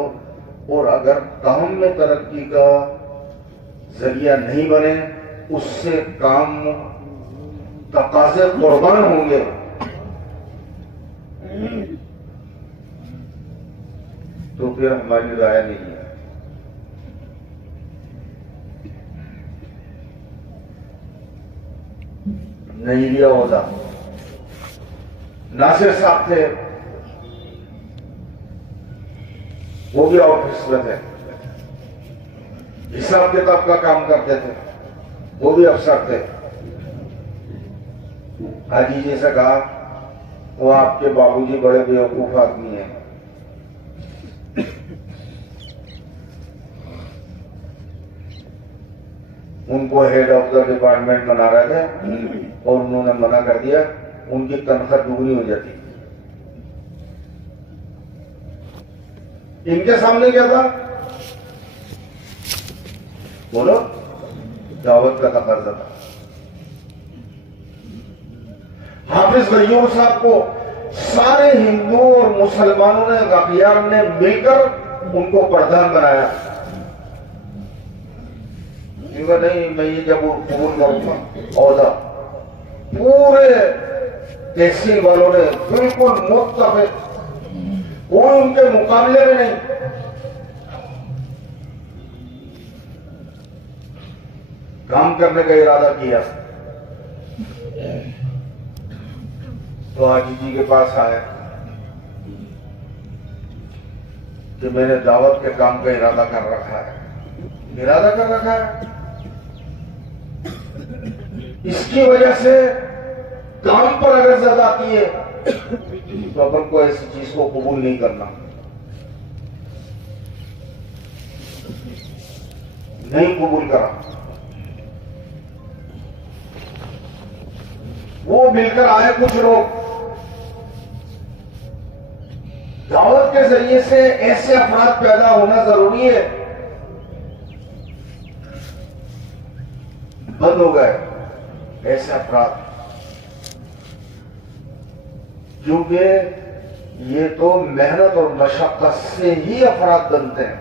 और अगर काम में तरक्की का जरिया नहीं बने, उससे काम तकाज़े कुर्बान होंगे, तो फिर हमारी राय नहीं है। नहीं लिया होता। नासिर साहब थे, वो भी ऑफिस में थे, हिसाब किताब का काम करते थे, वो भी अफसर थे। हाजी जी से कहा, वो आपके बाबूजी बड़े बेवकूफ आदमी हैं, उनको हेड ऑफ द डिपार्टमेंट बना रहे थे और उन्होंने मना कर दिया, उनकी तनख्वाह दुगनी हो जाती। इनके सामने क्या था? बोलो, दावत का तकाजा था। हाफिज गयूर साहब को सारे हिंदू और मुसलमानों ने, गफियार ने मिलकर उनको प्रधान बनाया। नहीं, मैं ये जब कबूल करूंगा औदा, पूरे तहसील वालों ने बिल्कुल मुत्तफिक, कोई उनके मुकाबले में नहीं। काम करने का इरादा किया तो हाजी जी के पास आया कि मैंने दावत के काम का इरादा कर रखा है। इसकी वजह से काम पर अगर ज़्यादा आती है तो अपन को ऐसी चीज को कबूल नहीं करना, नहीं कबूल करा। वो मिलकर आए कुछ लोग, दावत के जरिए से ऐसे अफराद पैदा होना जरूरी है। बंद हो गए ऐसे अपराध, क्योंकि ये तो मेहनत और मशक्कत से ही अपराध बनते हैं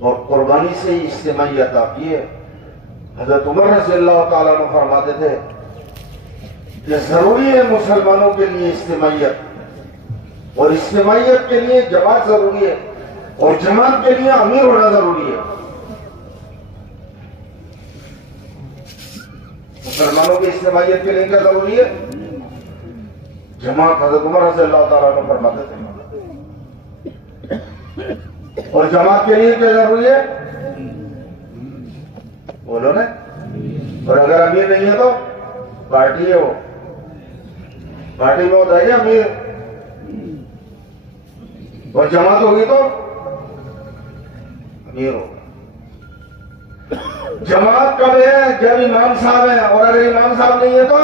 और कुर्बानी से ही इज्तिमाइयत आती है। हजरत उमर रज़ियल्लाहु ताला अन्हु फरमाते थे कि जरूरी है मुसलमानों के लिए इज्तिमाइयत, और इज्तिमाइयत के लिए जमात जरूरी है, और जमात के लिए अमीर होना जरूरी है। मुसलमानों की इज्तिमाइयत के लिए क्या जरूरी है? जमात। हज़रत उमर रज़ियल्लाहु ताला अन्हु फरमाते थे। और जमात के लिए क्या जरूरी है? बोलो ना। और अगर अमीर नहीं है तो पार्टी है, वो पार्टी में होता है अमीर, और जमात होगी तो अमीर होगा। जमात कब है? जब इमाम साहब है, और अगर इमाम साहब नहीं है तो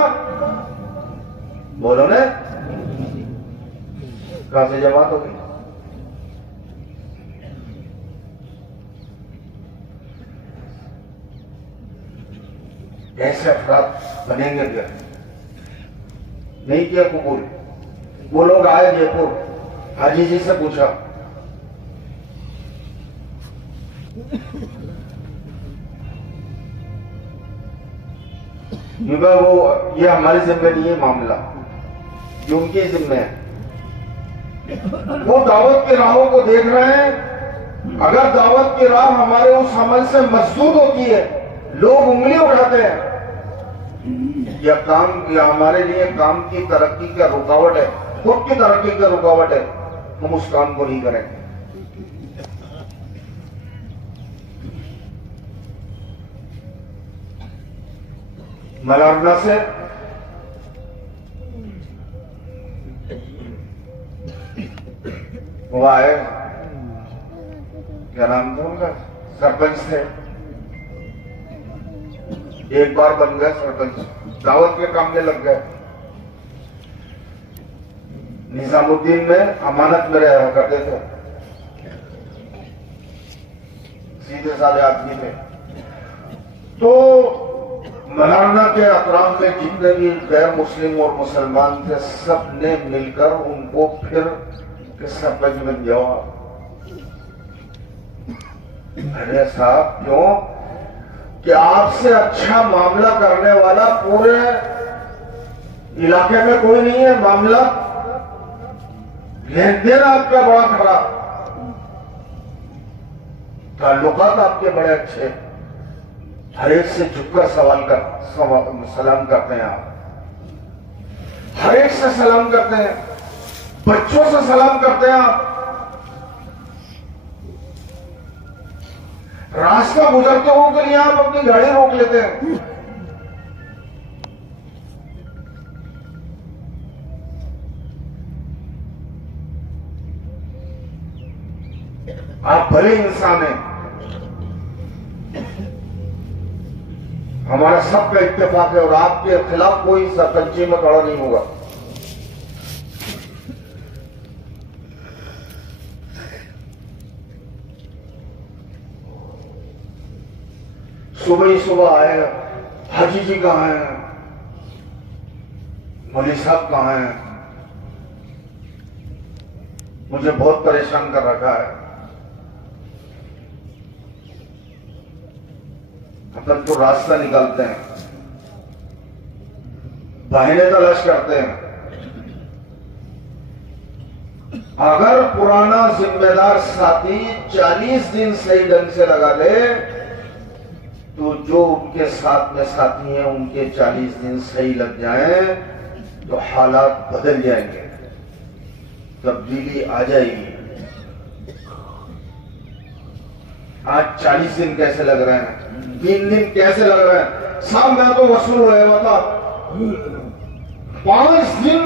बोलो ना, कहां से जमात होगी? ऐसे अफराद बनेंगे क्या? नहीं किया कबूल। वो लोग आए जयपुर, हाजी जी से पूछा, वो ये हमारे जिम्मे नहीं है मामला, ये उनके जिम्मे है। वो दावत की राहों को देख रहे हैं। अगर दावत की राह हमारे उस अमल से मजदूर होती है, लोग उंगली उठाते हैं, या काम, या हमारे लिए काम की तरक्की का रुकावट है, खुद की तरक्की का रुकावट है, हम उस काम को नहीं करेंगे। मलारना से वो आए, क्या नाम था उनका, सरपंच थे, एक बार बन गए सरपंच, दावत के काम में लग गए। निजामुद्दीन में अमानत में रहा करते थे, सीधे साधे आदमी थे। तो मलारना के अतराफ में जितने भी गैर मुस्लिम और मुसलमान थे, सब ने मिलकर उनको फिर सरपंच बन जाओ। अरे साहब, क्यों? कि आपसे अच्छा मामला करने वाला पूरे इलाके में कोई नहीं है। मामला लेन देन आपका बड़ा खराब, ताल्लुकात आपके बड़े अच्छे, हर एक से झुककर सलाम करते हैं आप, हर एक से सलाम करते हैं, बच्चों से सलाम करते हैं आप। रास्ता गुजरते हो के लिए आप अपनी गाड़ी रोक लेते हैं। आप भले इंसान हैं, हमारा सबका इत्तेफाक है और आपके खिलाफ कोई सरपंची में खड़ा नहीं होगा। सुबह ही सुबह आए, हाजी जी कहाँ हैं, मौलवी साहब कहाँ हैं, मुझे बहुत परेशान कर रखा है। अपन तो रास्ता निकालते हैं, बहाने तलाश करते हैं। अगर पुराना जिम्मेदार साथी 40 दिन सही ढंग से लगा ले तो जो उनके साथ में साथी हैं उनके 40 दिन सही लग जाएं तो हालात बदल जाएंगे, तब्दीली आ जाएगी। आज 40 दिन कैसे लग रहे हैं, 3 दिन कैसे लग रहे हैं, साहब मैं तो वसूल हुआ था। 5 दिन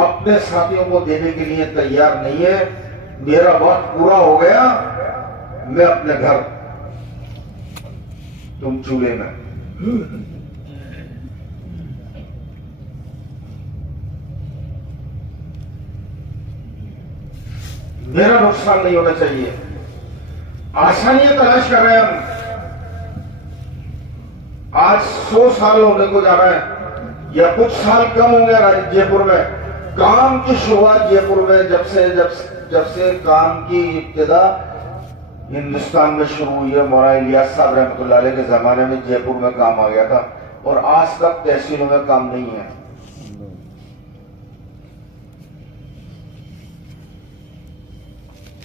अपने साथियों को देने के लिए तैयार नहीं है। मेरा वक्त पूरा हो गया, मैं अपने घर, तुम चूल्हे में। मेरा नुकसान नहीं होना चाहिए। आसानियां तलाश कर रहे हैं हम। आज 100 साल होने को जा रहा है या कुछ साल कम होंगे जयपुर में। काम की शुरुआत जयपुर में जब से काम की इब्तिदा हिंदुस्तान में शुरू हुई है, मौलाना इलियास साहब रहमतुल्लाह अलैह के जमाने में जयपुर में काम आ गया था और आज तक तहसीलों में काम नहीं है।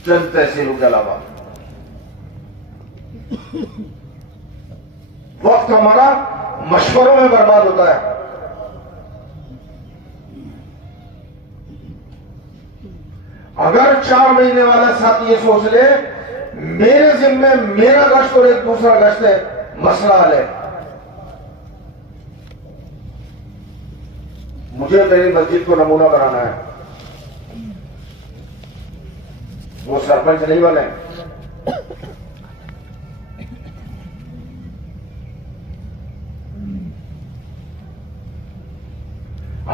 चंद तहसीलों के अलावा वक्त हमारा मशवरों में बर्बाद होता है। अगर 4 महीने वाला साथी ये सोच ले मेरे जिम्मे मेरा गश्त और एक दूसरा गश्त है, मसला हल है। मुझे मेरी मस्जिद को नमूना बनाना है, वो सरपंच नहीं बने।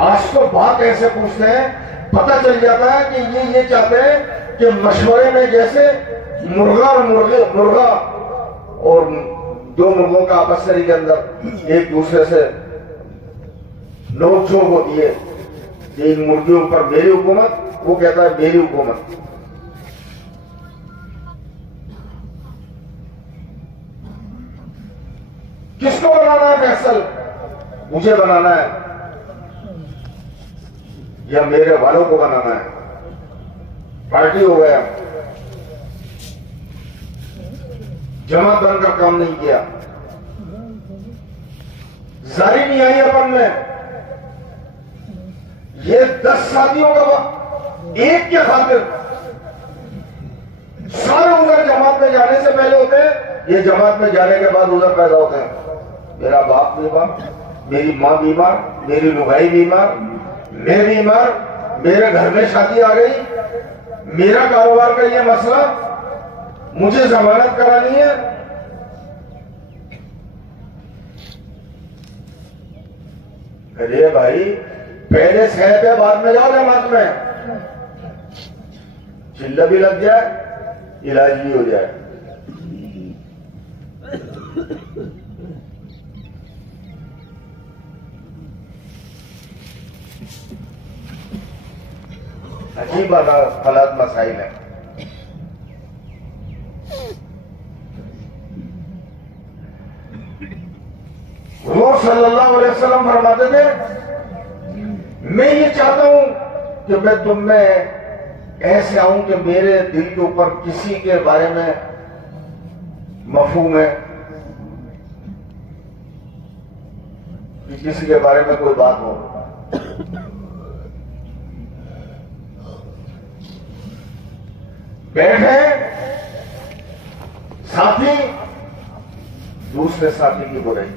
आज तो बात ऐसे पूछते हैं, पता चल जाता है कि ये चाहते हैं कि मशवरे में जैसे मुर्गा और 2 मुर्गों का आपस के अंदर एक दूसरे से नोकझोंक होती है। एक मुर्गियों पर मेरी हुकूमत, वो कहता है मेरी हुकूमत। किसको बनाना है फैसल? मुझे बनाना है या मेरे वालों को बनाना है? पार्टी हो गया, जमात बनकर काम नहीं किया, जारी नहीं आई अपन में। ये 10 साथियों का एक के खातिर सारे उधर जमात में जाने से पहले होते हैं, ये जमात में जाने के बाद उधर पैदा होते हैं। मेरा बाप बीमार, मेरी मां बीमार, मेरी लुगाई बीमार, मैं बीमार, मेरे घर में शादी आ गई, मेरा कारोबार का ये मसला, मुझे जमानत करानी है। अरे भाई पहले सेहत है, बाद में जाओ जमात में, चिल्ला भी लग जाए, इलाज भी हो जाए। अजीब हालात मसाइल है। हुजूर सल्लल्लाहु अलैहि वसल्लम फरमाते थे, मैं ये चाहता हूं कि मैं तुम में ऐसे आऊं कि मेरे दिल के ऊपर किसी के बारे में मफहूम है कि किसी के बारे में कोई बात हो। बैठे साथी दूसरे साथी की बुराई,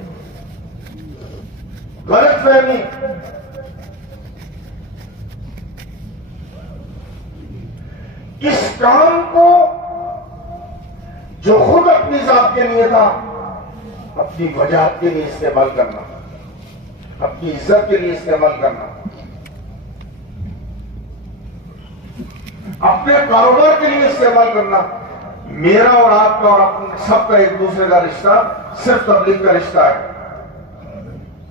गलत फहमी, इस काम को जो खुद अपनी जात के लिए था, अपनी वजाहत के लिए इस्तेमाल करना, अपनी इज्जत के लिए इस्तेमाल करना, अपने कारोबार के लिए इस्तेमाल करना। मेरा और आपका और अपने सबका एक दूसरे का रिश्ता सिर्फ तबलीग का रिश्ता है।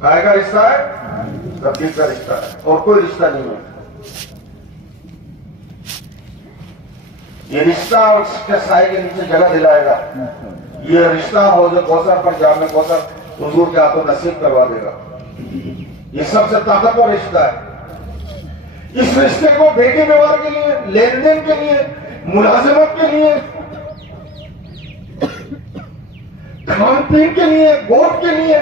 काय का रिश्ता है? तबलीग का रिश्ता है, और कोई रिश्ता नहीं है। ये रिश्ता उसके साए के नीचे जगह दिलाएगा। ये रिश्ता हो जो कौसर पर जाने कौसर हुजूर के हाथों नसीब करवा देगा। ये सबसे ताकतवर रिश्ता है। इस रिश्ते को बेटी व्यवहार के लिए, लेन देन के लिए, मुलाजिमत के लिए, खान पीन के लिए, वोट के लिए,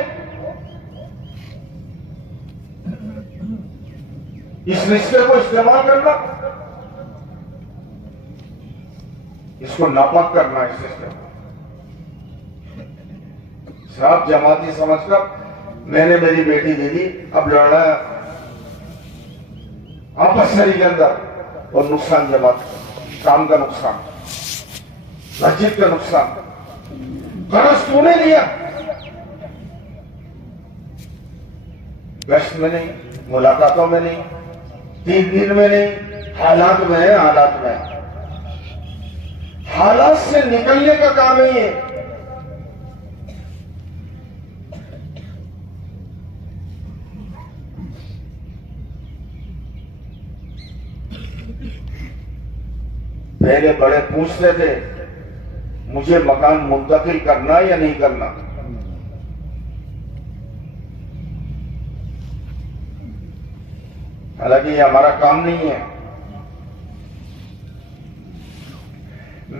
इस रिश्ते को इस्तेमाल करना, इसको नापाक करना। इस रिश्ते को साहब जमाती समझकर मैंने मेरी बेटी दे दी, अब लड़ना आपसरी के अंदर, और नुकसान जमात, काम का नुकसान, मस्जिद का नुकसान। कर्ज तूने लिया, गश्त में नहीं, मुलाकातों में नहीं, 3 दिन में नहीं, हालात में है। हालात से निकलने का काम है ये। पहले बड़े पूछते थे मुझे मकान मुंतकिल करना या नहीं करना। हालांकि ये हमारा काम नहीं है।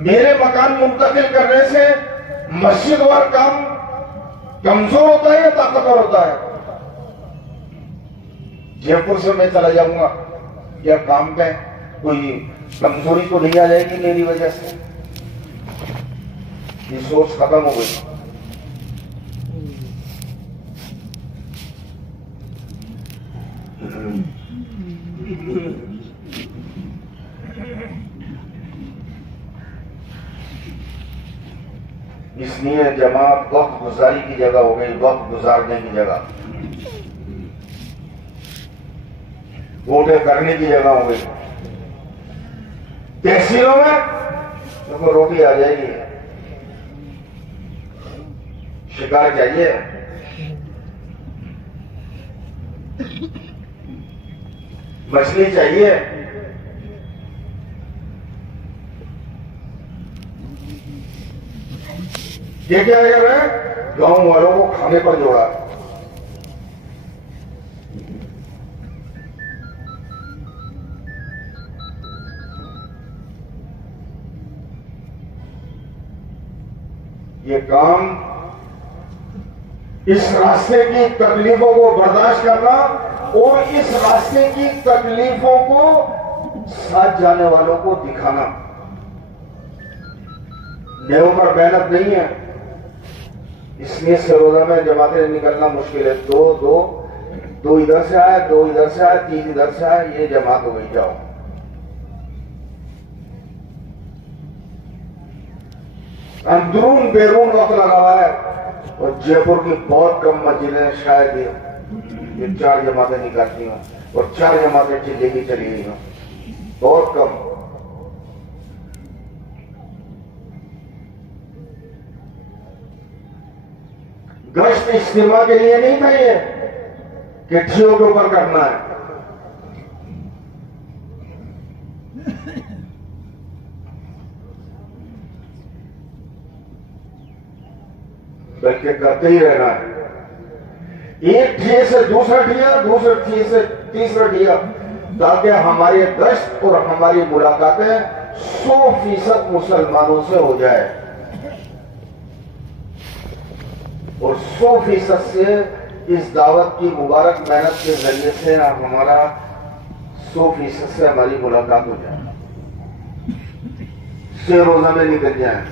मेरे मकान मुंतकिल करने से मस्जिद वाला काम कमजोर होता है या ताकतवर होता है? जयपुर से मैं चला जाऊंगा या काम पे, कोई कमजोरी तो नहीं आ जाएगी मेरी वजह से? ये सोच खत्म हो गई। इसलिए जमात वक्त गुजारी की जगह हो गई, वक्त गुजारने की जगह, वोटें करने की जगह हो गई। तहसीलों में तुमको रोटी आ जाएगी, शिकार चाहिए, मछली चाहिए, ये क्या कर रहे हैं? गांव वालों को खाने पर जोड़ा। ये काम, इस रास्ते की तकलीफों को बर्दाश्त करना और इस रास्ते की तकलीफों को साथ जाने वालों को दिखाना। नेहों पर मेहनत नहीं है, इसलिए सरोजा में जमाते निकलना मुश्किल है। दो इधर से आए, 2 इधर से आए, 3 इधर से आए, ये जमात हो गई। जाओ, अंदरून बैरून वक्त लगा हुआ है, और जयपुर की बहुत कम मस्जिदें शायद ये 4 जमातें निकालती हूँ, और 4 जमातें चिल्ले की चली गई हूँ, बहुत कम। गश्त इज्तिमा के लिए नहीं था ये कि ठियों के ऊपर करना है। बल्कि करते ही रहना है। एक ठिये से दूसरा ठिया, दूसरे ठिये से तीसरा ठिया, ताकि हमारी गश्त और हमारी मुलाकातें 100% मुसलमानों से हो जाए, और 100% से इस दावत की मुबारक मेहनत के जरिए से हमारा 100% से हमारी मुलाकात हो जाए, से रोजा में निकल जाए।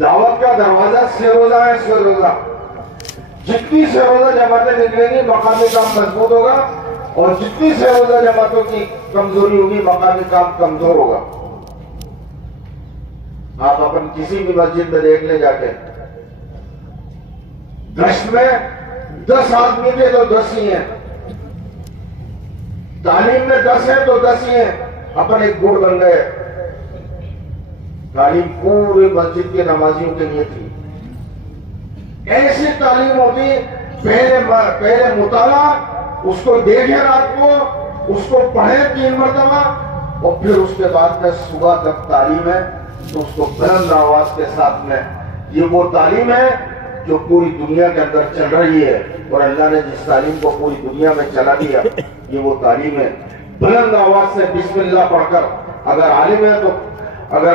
दावत का दरवाजा से रोजा है, से रोजा। जितनी से रोजा जमातें निकलेंगी मकामी काम मजबूत होगा, और जितनी से रोजा जमातों की कमजोरी होगी मकामी काम कमजोर होगा। आप अपन किसी भी मस्जिद में देख ले जाके, गश्त में 10 आदमी थे तो 10 ही हैं, तालीम में 10 है तो 10 ही हैं। अपन एक गुट बन गए। तालीम पूरे मस्जिद के नमाजियों के लिए थी। ऐसी तालीम होती, पहले मुताला, उसको देखें रात को, उसको पढ़े 3 मरतबा, और फिर उसके बाद में सुबह तक तालीम है तो उसको बुलंद आवाज के साथ में। ये वो तालीम है जो पूरी दुनिया के अंदर चल रही है, और अल्लाह ने जिस तालीम को पूरी दुनिया में चला दिया, ये वो तालीम है। बुलंद आवाज से बिस्मिल्लाह पढ़कर, अगर आलिम है तो, अगर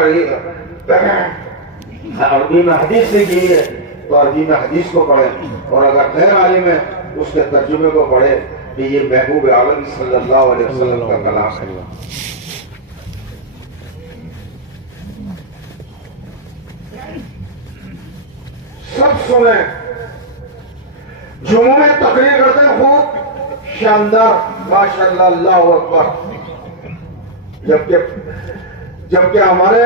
अरबी में हदीस लिखी है तो अरबी में हदीस को पढ़े, और अगर गैर आलिम है उसके तर्जुमे को पढ़े कि ये महबूब आलम सल्लल्लाहु अलैहि वसल्लम का कलाम है। सब सुने, जुम्मे में तकरीर करते हैं खूब शानदार, माशाअल्लाह, अल्लाहु अकबर। जबकि हमारे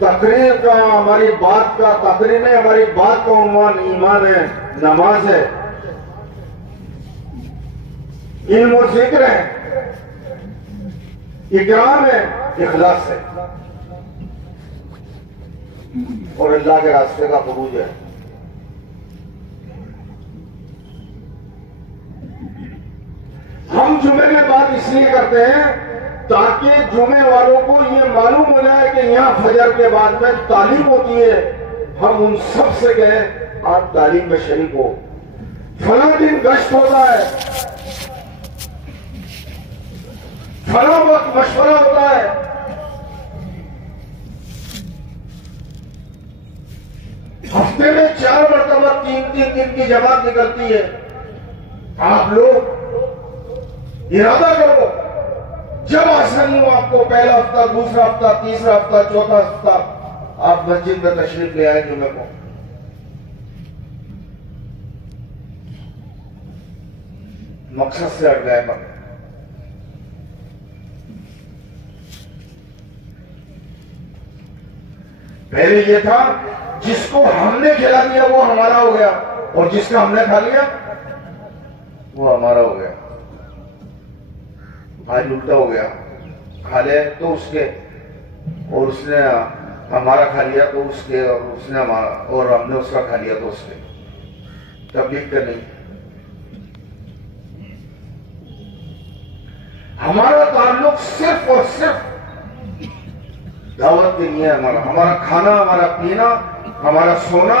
तकरीर का, हमारी बात का, तकरीर में हमारी बात का उन्वान ईमान है, नमाज है, इल्म और जिक्र है, इकराम है, इखलास है, और अल्लाह के रास्ते का खुरूज है। हम जुमे में बात इसलिए करते हैं ताकि जुमे वालों को ये मालूम हो जाए कि यहाँ फजर के बाद में तालीम होती है। हम उन सब से कहे आप तालीम में शरीक हो। फला दिन गश्त होता है, फला वक्त मशवरा होता है, हफ्ते में 4 मरतबा 3-3 दिन की जमात निकलती है। आप लोग इरादा करो, जब आसानी हो आपको, पहला हफ्ता, दूसरा हफ्ता, तीसरा हफ्ता, चौथा हफ्ता, आप मस्जिद में तशरीफ ले आए जुमे को। मकसद से हट गए पर पहले ये था जिसको हमने खिला दिया वो हमारा हो गया, और जिसका हमने खा लिया वो हमारा हो गया। आज उल्टा हो गया, खा ले तो उसके, और उसने हमारा खा लिया तो उसके, और उसने हमारा, और हमने उसका खा लिया तो उसके। तबलीग का नहीं, हमारा ताल्लुक सिर्फ और सिर्फ दावत के लिए। हमारा खाना, हमारा पीना, हमारा सोना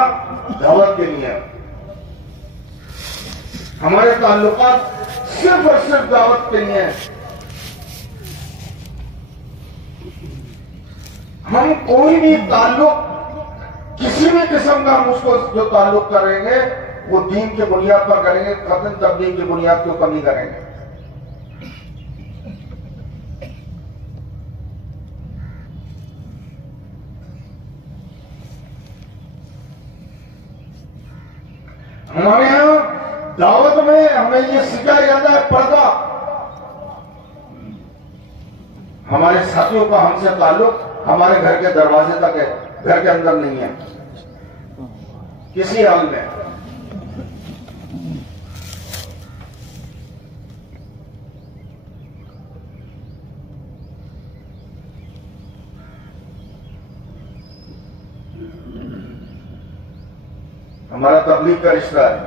दावत के लिए। हमारे ताल्लुकात सिर्फ और सिर्फ दावत के लिए। हम कोई भी ताल्लुक, किसी भी किस्म का हम उसको जो ताल्लुक करेंगे वो दीन के बुनियाद पर करेंगे, कतई तबलीग की बुनियाद को कमी करेंगे। हमारे यहां दावत में हमें ये सिखाया जाता है पर्दा। हमारे साथियों का हमसे ताल्लुक हमारे घर के दरवाजे तक है, घर के अंदर नहीं है किसी हाल में। हमारा तबलीग का रिश्ता है,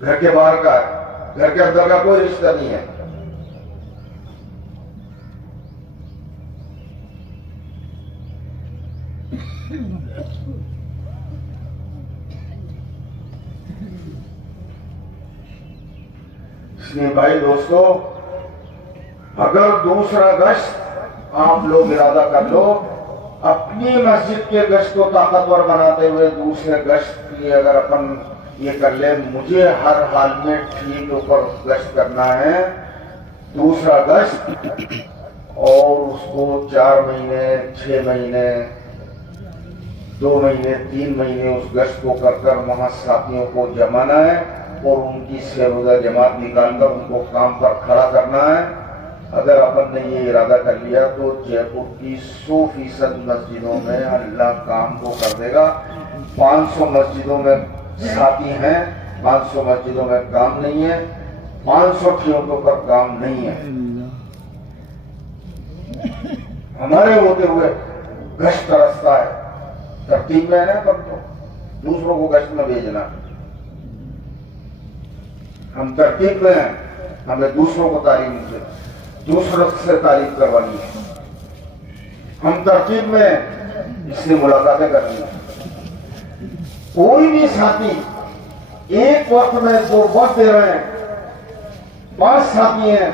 घर के बाहर का है, घर के अंदर का कोई रिश्ता नहीं है। इसलिए भाई दोस्तों, अगर दूसरा गश्त आप लोग इरादा कर लो, अपनी मस्जिद के गश्त को ताकतवर बनाते हुए दूसरे गश्त की अगर अपन ये कर ले, मुझे हर हाल में ठीक ऊपर गश्त करना है, दूसरा गश्त, और उसको 4 महीने, 6 महीने, 2 महीने, 3 महीने उस गश्त को कर वहां साथियों को जमाना है और उनकी सेरोजा जमात निकालकर उनको काम पर खड़ा करना है। अगर अपन ने ये इरादा कर लिया तो जयपुर की 100% मस्जिदों में अल्लाह काम को कर देगा। 500 मस्जिदों में साथी हैं, 500 मस्जिदों में काम नहीं है, 500 कीमतों पर काम नहीं है। हमारे होते हुए गश्त का रास्ता है, तरतीब में है ना, पर तो दूसरों को गश्त में भेजना। हम तरतीब में हैं, हमें दूसरों को दूसरों से तारीफ करवानी है। हम तरतीब में इसलिए मुलाकातें करनी है। कोई भी साथी एक वक्त में जो वक्त दे रहे हैं, 5 साथी हैं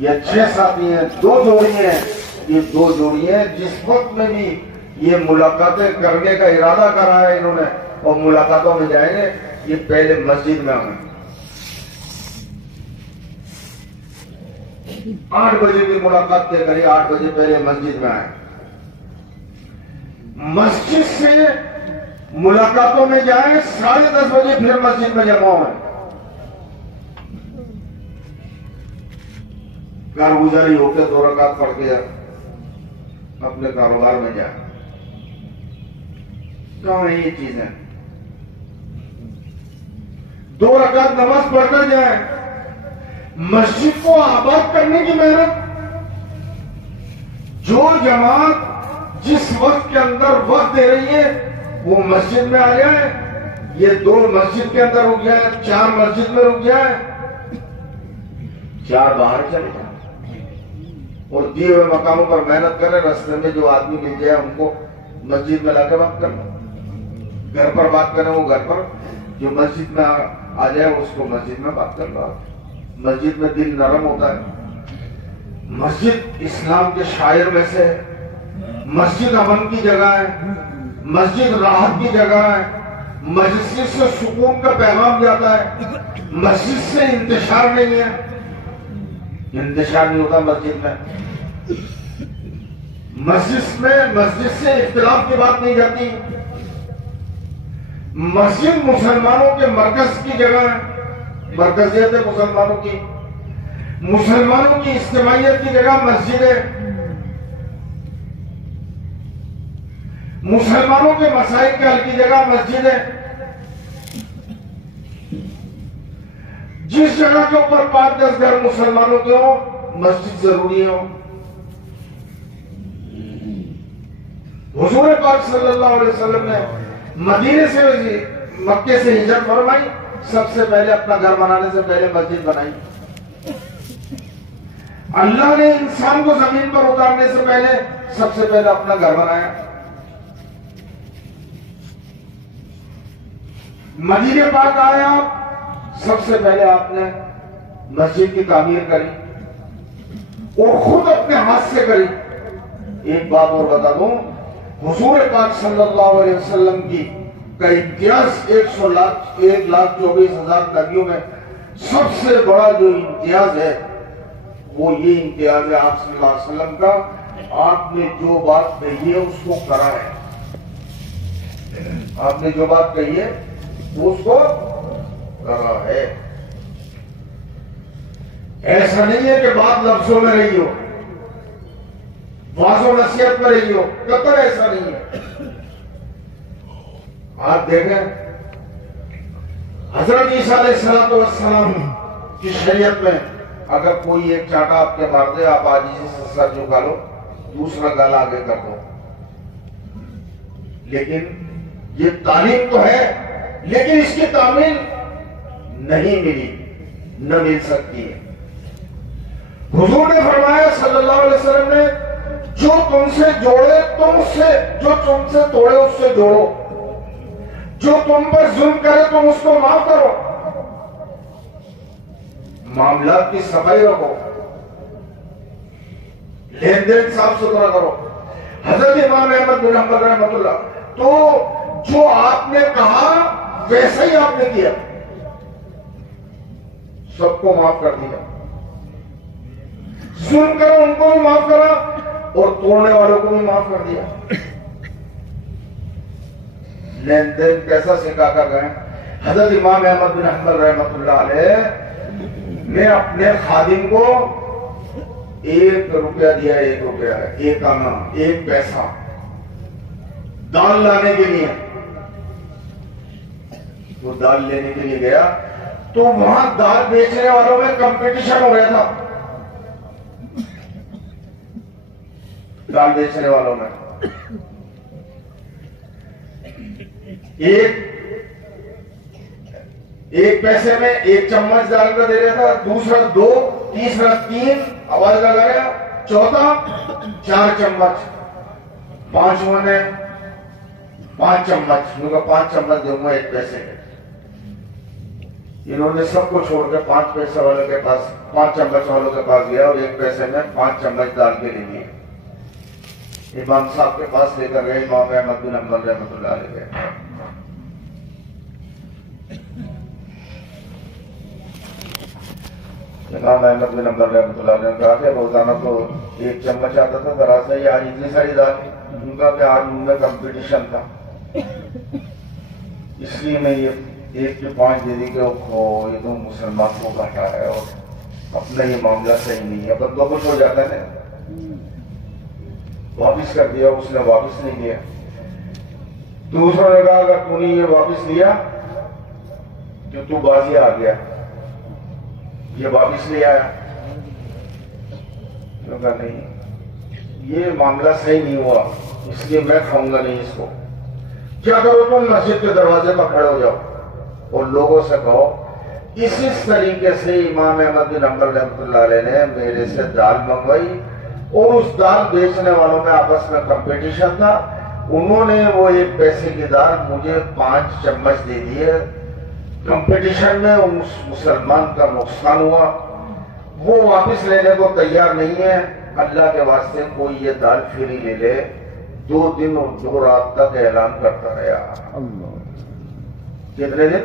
या 6 साथी हैं, 2 जोड़ी हैं, ये 2 जोड़ी हैं। जिस वक्त में भी ये मुलाकातें करने का इरादा करा है इन्होंने और मुलाकातों में जाएंगे, ये पहले मस्जिद में आए। 8 बजे की मुलाकात तय करिए, 8 बजे पहले मस्जिद में आए। मस्जिद से मुलाकातों में जाए, 10:30 बजे फिर मस्जिद में जमा हो। कारगुजारी होकर 2 रकात पढ़ के अपने कारोबार में जाए। कहां है ये चीजें? 2 रकात नमाज पढ़कर जाए। मस्जिद को आबाद करने की मेहनत, जो जमात जिस वक्त के अंदर वक्त दे रही है वो मस्जिद में आ जाए। ये 2 मस्जिद के अंदर रुक जाए, 4 मस्जिद में रुक जाए, 4 बाहर चले जाए और दिए हुए मकामों पर मेहनत करें। रास्ते में जो आदमी मिल जाए उनको मस्जिद में लाके बात कर लो। घर पर बात करें वो घर पर, जो मस्जिद में आ जाए उसको मस्जिद में बात कर लो। मस्जिद में दिल नरम होता है। मस्जिद इस्लाम के शायर में से है। मस्जिद अमन की जगह है, मस्जिद राहत की जगह है। मस्जिद से सुकून का पैगाम जाता है। मस्जिद से इंतशार नहीं है, इंतशार नहीं होता मस्जिद में। मस्जिद से इख्तिलाफ की बात नहीं जाती। मस्जिद मुसलमानों के मरकज की जगह है, मरकजियत है मुसलमानों की। मुसलमानों की इज्तिमाइयत की जगह मस्जिद है। मुसलमानों के मसाइल के हल की जगह मस्जिद है। जिस जगह के ऊपर 5-10 घर मुसलमानों के हो, मस्जिद जरूरी हो। हुजूर पाक सल्लल्लाहु अलैहि वसल्लम ने मदीने से मक्के से हिजरत फरमाई, सबसे पहले अपना घर बनाने से पहले मस्जिद बनाई। अल्लाह ने इंसान को जमीन पर उतारने से पहले सबसे पहले अपना घर बनाया। मदीने पाक आए आप, सबसे पहले आपने मस्जिद की तामीर करी और खुद अपने हाथ से करी। एक बात और बता दूं, हुजूर पाक सल्लल्लाहु अलैहि वसल्लम की का इम्तियाज 1,24,000 नबियों में सबसे बड़ा जो इम्तियाज है वो ये इम्तियाज है आप सल्लल्लाहु अलैहि वसल्लम का। आपने जो बात कही है उसको करा है। आपने जो बात कही है वो उसको करा है। ऐसा नहीं है कि बात लफ्जों में रही हो, वाज़ो नसीहत में रही हो, कतई ऐसा नहीं है। आप देखें हजरत ईसा अलैहिस्सलाम की शरीयत में अगर कोई एक चाटा आपके मार दे, आप आजीज़ी से सर झुका लो, दूसरा गल आगे कर दो। लेकिन ये तालीम तो है, लेकिन इसकी तामील नहीं मिली, न मिल सकती है। हुजूर ने फरमाया सल्लल्लाहु अलैहि वसल्लम ने, जो तुमसे जोड़े तुमसे, जो तुमसे तोड़े उससे जोड़ो, जो तुम पर जुल्म करे तुम उसको माफ करो, मामलात की सफाई रखो, लेन देन साफ सुथरा करो। हजरत इमाम अहमद बिन हंबल रहमतुल्लाह, तो जो आपने कहा वैसा ही आपने किया, सबको माफ कर दिया। जुल्म करो उनको भी माफ करा और तोड़ने वालों को भी माफ कर दिया। लेन देन कैसा सिखा कर गए। हजरत इमाम अहमद बिन हंबल रहमतुल्लाह अलैह ने अपने खादिम को 1 रुपया दिया, 1 रुपया, 1 आना, 1 पैसा दाल लाने के लिए। वो दाल लेने के लिए गया तो वहां दाल बेचने वालों में कंपटीशन हो रहा था। दाल बेचने वालों में एक पैसे में 1 चम्मच दाल का दे रहा था, दूसरा 2, तीसरा 3, आवाज लगाया, चौथा 4 चम्मच, पांचवा ने 5 चम्मच, 5 चम्मच दूंगा 1 पैसे के। इन्होंने सबको छोड़कर 5 पैसे वाले के पास, 5 चम्मच वालों के पास गया और 1 पैसे में 5 चम्मच दाल के लिए इमाम साहब के पास लेकर गए। इमाम अहमद बिन हंबल रहमतुल्लाह अलैह। इमाम अहमद बिन हंबल रहमतुल्लाह अलैह ने कहा कि रोजाना तो 1 चम्मच आता था जरा से, आज इतनी सारी दाल। उनका कि आज उनमें कंपटीशन था, इसलिए मैं ये 1 के 5 दे दी कि ये तो मुसलमान को घाटा है और अपना ये मामला सही नहीं है। अपन तो कुछ हो जाता है ना, वापिस कर दिया, उसने वापिस नहीं लिया। दूसरा ने कहा अगर तूने ये वापिस लिया तो तू बाजी आ गया, ये वापिस ले आया। तो कहा नहीं, ये मामला सही नहीं हुआ, इसलिए मैं खाऊंगा नहीं इसको। क्या करो तुम मस्जिद के दरवाजे पर खड़े हो जाओ और लोगों से कहो इसी तरीके से इमाम अहमद बिन हंबल रहमतुल्लाह अलैह ने मेरे से दाल मंगवाई और उस दाल बेचने वालों में आपस में कंपटीशन था। उन्होंने वो 1 पैसे की दाल मुझे 5 चम्मच दे दिए। कंपटीशन में उस मुसलमान का नुकसान हुआ, वो वापस लेने को तैयार नहीं है। अल्लाह के वास्ते कोई ये दाल फ्री ले ले। 2 दिन और 2 रात तक ऐलान करता रहा। कितने दिन?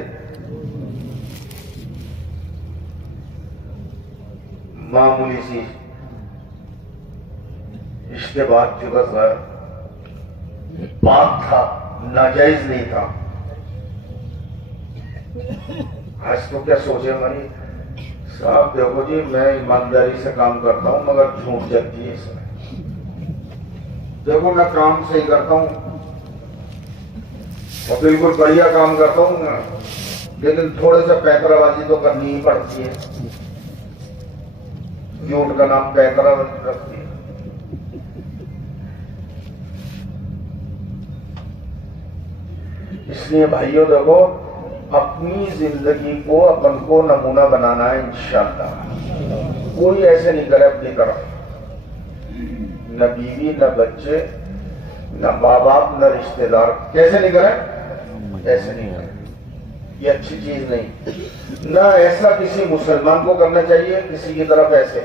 मामूली सी इसके बाद जो बस पाप था, नाजायज नहीं था। आज तो क्या सोचे हमारी साहब, देखो जी मैं ईमानदारी से काम करता हूं मगर झूठ जगती है इसमें। देखो मैं काम सही करता हूं और बिल्कुल बढ़िया काम करता हूं, लेकिन थोड़े से पैतराबाजी तो करनी ही पड़ती है। झूठ का नाम पैतराबाजी रखती है। इसलिए भाइयों देखो, अपनी जिंदगी को अपन को नमूना बनाना है इंशाअल्लाह। कोई ऐसे नहीं करे अपनी तरफ, न बीवी न बच्चे न माँ बाप न रिश्तेदार, कैसे नहीं करे? ऐसे नहीं करे, ये अच्छी चीज नहीं। न ऐसा किसी मुसलमान को करना चाहिए किसी की तरफ, ऐसे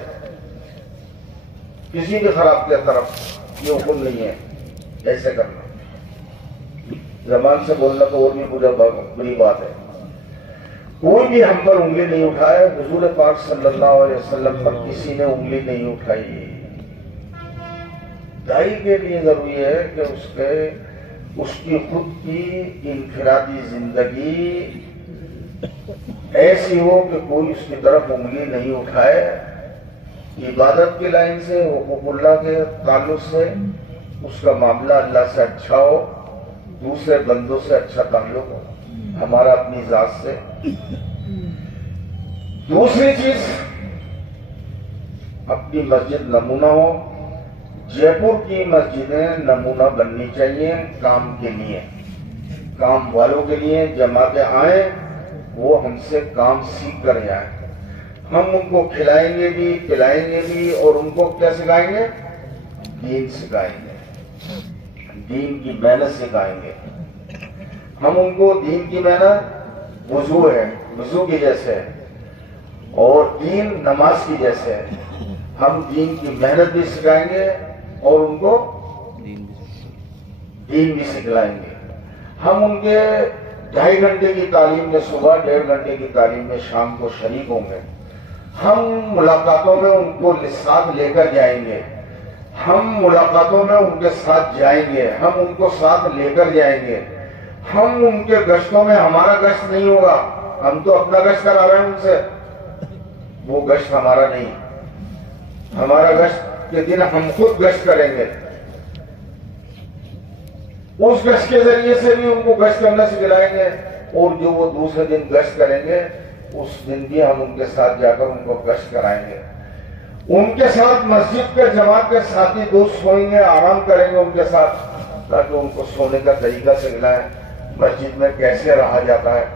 किसी के खराब की तरफ ये हुक्म नहीं है ऐसे करना। जबान से बोलना तो और भी बुरी बात है। कोई भी हम पर उंगली नहीं उठाए, हुजूर पाक सल्लल्लाहु अलैहि वसल्लम पर किसी ने उंगली नहीं उठाई। दाई के लिए जरूरी है कि उसकी खुद की इनफिरादी जिंदगी ऐसी हो कि कोई उसकी तरफ उंगली नहीं उठाए। इबादत की लाइन से, हुकूकुल्लाह के ताल्लुक से उसका मामला अल्लाह से अच्छा हो, दूसरे बंदों से अच्छा ताल्लुक हो, हमारा अपनी जात से। दूसरी चीज, अपनी मस्जिद नमूना हो। जयपुर की मस्जिदें नमूना बननी चाहिए काम के लिए, काम वालों के लिए। जमाते आए वो हमसे काम सीख कर जाए, हम उनको खिलाएंगे भी पिलाएंगे भी और उनको क्या सिखाएंगे? दीन सिखाएंगे, दीन की मेहनत सिखाएंगे। हम उनको दीन की मेहनत वुजू है, वुजू की जैसे है, और दीन नमाज की जैसे है। हम दीन की मेहनत भी सिखाएंगे और उनको दीन भी सिखलाएंगे। हम उनके 2.5 घंटे की तालीम में सुबह, 1.5 घंटे की तालीम में शाम को शरीक होंगे। हम मुलाकातों में उनको साथ लेकर जाएंगे, हम मुलाकातों में उनके साथ जाएंगे, हम उनको साथ लेकर जाएंगे। हम उनके गश्तों में, हमारा गश्त नहीं होगा, हम तो अपना गश्त करा रहे हैं उनसे, वो गश्त हमारा नहीं। हमारा गश्त के दिन हम खुद गश्त करेंगे, उस गश्त के जरिए से भी उनको गश्त करना सिखलाएंगे। और जो वो दूसरे दिन गश्त करेंगे उस दिन भी हम उनके साथ जाकर उनको गश्त कराएंगे। उनके साथ मस्जिद के जमात के साथी दोस्त सोएंगे, आराम करेंगे उनके साथ, ताकि उनको सोने का तरीका सिखलाएं। मस्जिद में कैसे रहा जाता है,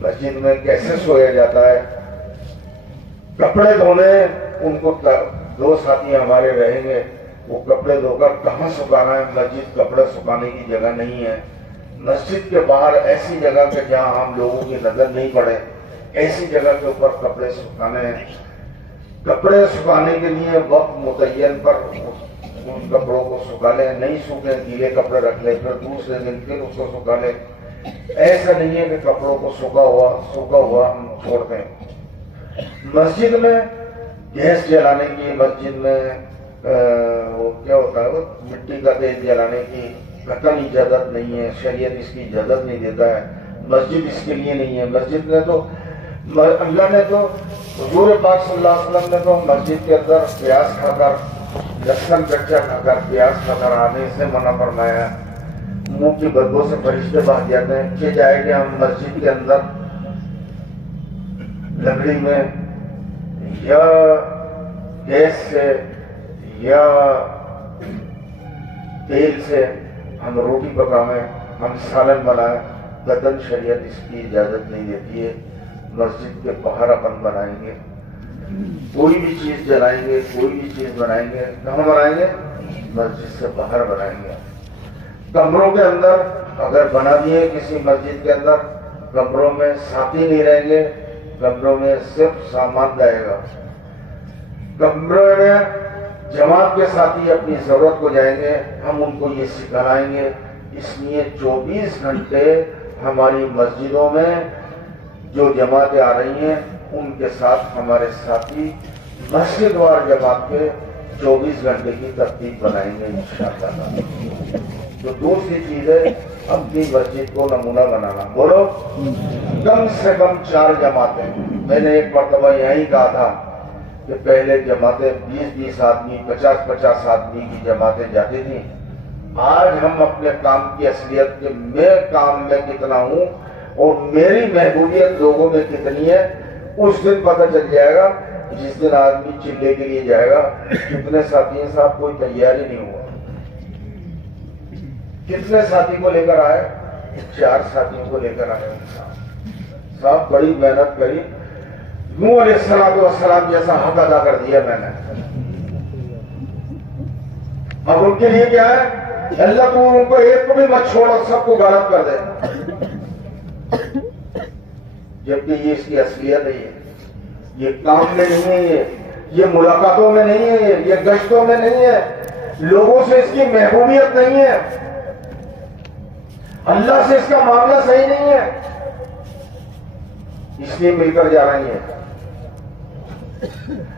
मस्जिद में कैसे सोया जाता है, कपड़े धोने उनको दो साथी हमारे रहेंगे, वो कपड़े धोकर कहाँ सुखाना है। मस्जिद कपड़े सुखाने की जगह नहीं है। मस्जिद के बाहर ऐसी जगह पे जहाँ हम लोगों की नजर नहीं पड़े, ऐसी जगह के ऊपर कपड़े सुखाने हैं। कपड़े सुखाने के लिए वक्त मुतय्यन पर उन कपड़ों को सुखा ले, नहीं सूखे गीले कपड़े रख ले, फिर दूसरे दिन फिर उसको सुखा ले। ऐसा नहीं है कि कपड़ों को सूखा हुआ हम छोड़ दें। मस्जिद में गैस जलाने की, मस्जिद में वो क्या होता है, वो मिट्टी का तेल जलाने की कतई इजाजत नहीं है। शरीयत इसकी इजाजत नहीं देता है। मस्जिद इसके लिए नहीं है। मस्जिद ने तो अल्लाह ने तो हुजूर पाक सल्लल्लाहु अलैहि वसल्लम ने तो मस्जिद के अंदर प्याज खाकर, लहसुन कच्चा खाकर, प्याज खाकर आने से मना फरमाया। मुंह की बदबू से फरिश्ते भाग जाते हैं कि जाएंगे हम मस्जिद के अंदर लकड़ी में या गैस से या तेल से हम रोटी पकाएं, हम सालन बनाएं। बदन शरीयत इसकी इजाजत नहीं देती है। मस्जिद के बाहर अपन बनाएंगे, कोई भी चीज जलाएंगे, कोई भी चीज बनाएंगे, कहाँ बनाएंगे? मस्जिद से बाहर बनाएंगे। कमरों के अंदर अगर बना दिए किसी मस्जिद के अंदर, कमरों में साथी नहीं रहेंगे, कमरों में सिर्फ सामान रहेगा। कमरों में जमात के साथी अपनी जरूरत को जाएंगे, हम उनको ये सिखाएंगे। इसलिए 24 घंटे हमारी मस्जिदों में जो जमातें आ रही हैं उनके साथ हमारे साथी मस्जिद वार जमात के 24 घंटे की तरतीब बनाएंगे इंशाअल्लाह। तो दूसरी चीज है अपनी मस्जिद को नमूना बनाना। बोलो, कम से कम 4 जमातें। मैंने एक मरतबा यही कहा था कि पहले जमातें 20-20 आदमी, 50-50 आदमी की जमातें जाती थी। आज हम अपने काम की असलियत के मैं काम में कितना हूँ और मेरी महबूबियत लोगों में कितनी है, उस दिन पता चल जाएगा। जिस दिन आदमी चिल्ले के लिए जाएगा, कितने साथी हैं साहब, कोई तैयारी नहीं हुआ। कितने साथी को लेकर आए? 4 साथियों को लेकर आए। साहब बड़ी मेहनत करी, नूह अलैहिस्सलाम जैसा हक अदा कर दिया मैंने। अब उनके लिए क्या है? अल्लाह को उनको एक को भी मत छोड़ और सबको गायब कर दे। जबकि ये इसकी असलियत है। ये काम में नहीं है, ये मुलाकातों में नहीं है, ये गश्तों में नहीं है, लोगों से इसकी महबूबियत नहीं है, अल्लाह से इसका मामला सही नहीं है, इसलिए मिलकर जा रही है।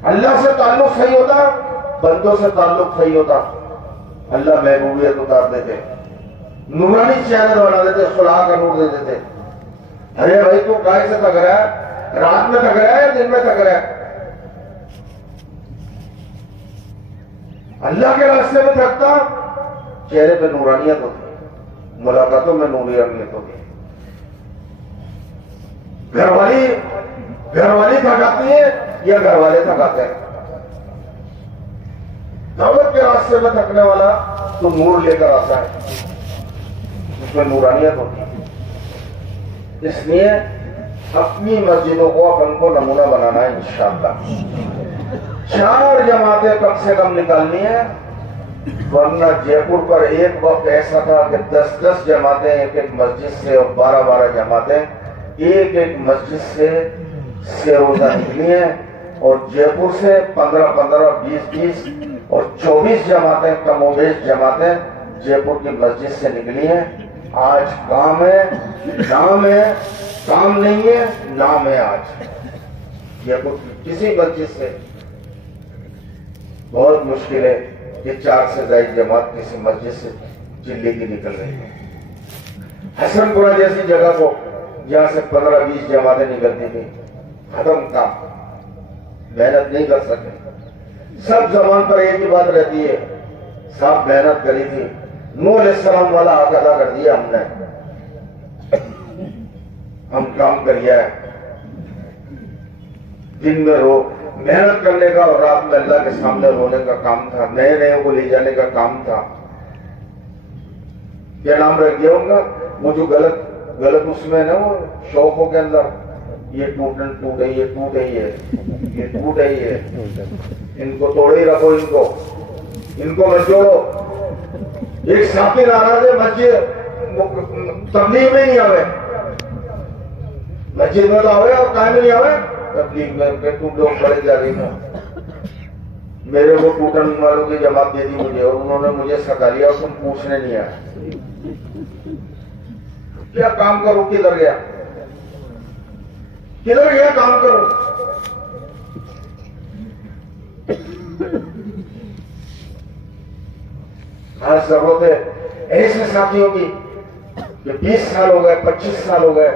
अल्लाह से ताल्लुक सही होता, बंदों से ताल्लुक सही होता, अल्लाह महबूबियत उतार देते, नूरानी चैनल बना देते, सुलह का नूर दे देते। अरे भाई तू गाय से थक रहा है, रात में थक रहा है या दिन में थक रहा है? अल्लाह के रास्ते में थकता, चेहरे पे नूरानियत होती, मुलाकातों में नूरानियत होती। घरवाली थकाती है या घर वाले थकाते हैं? दावत के रास्ते में थकने वाला तो नूर लेकर आता है, उसमें नूरानियत होती है। इसलिए अपनी मस्जिदों को अपन को नमूना बनाना है इंशाअल्लाह। 4 जमातें कम से कम निकालनी है, वरना जयपुर पर एक वक्त ऐसा था कि 10-10 जमातें एक मस्जिद से और 12-12 जमातें एक मस्जिद से रोजा निकली है। और जयपुर से 15-15, 20-20 और 24 जमातें, कमोबेश जमातें जयपुर की मस्जिद से निकली हैं। आज काम है, नाम है, काम नहीं है, नाम है। आज जयपुर की किसी मस्जिद से बहुत मुश्किल है कि 4 से ज्यादा जमात किसी मस्जिद से चिल्ले की निकल रही है। हसनपुरा जैसी जगह को जहां से 15-20 जमातें निकलती थी, खत्म काम, मेहनत नहीं कर सके। सब जबान पर एक ही बात रहती है, साहब मेहनत करी थी, नूह अलैहिस्सलाम वाला हक अदा कर दिया हमने, हम काम करिए। दिन में रो मेहनत करने का और रात में अल्लाह के सामने रोने का काम था, नए नए को ले जाने का काम था। क्या नाम रख दिया उनका, वो जो गलत उसमें ना, वो शौकों के अंदर, ये टूटे ये टूटे ये टूटे ये, इनको तोड़े ही रखो, इनको मत जोड़ो। एक साथी नाराज है, मस्जिद तबलीग में नहीं आवे, मस्जिद में तो आवे और काहे में नहीं आवे, तबलीग में। तुम लोग बड़े जा रही हो, मेरे को टूटन वालों की जमात दे दी मुझे, और उन्होंने मुझे सता लिया और तुम पूछने नहीं आए। क्या काम करो, किधर गया काम करो। आज जरूरत है ऐसे साथियों की कि 20 साल हो गए, 25 साल हो गए,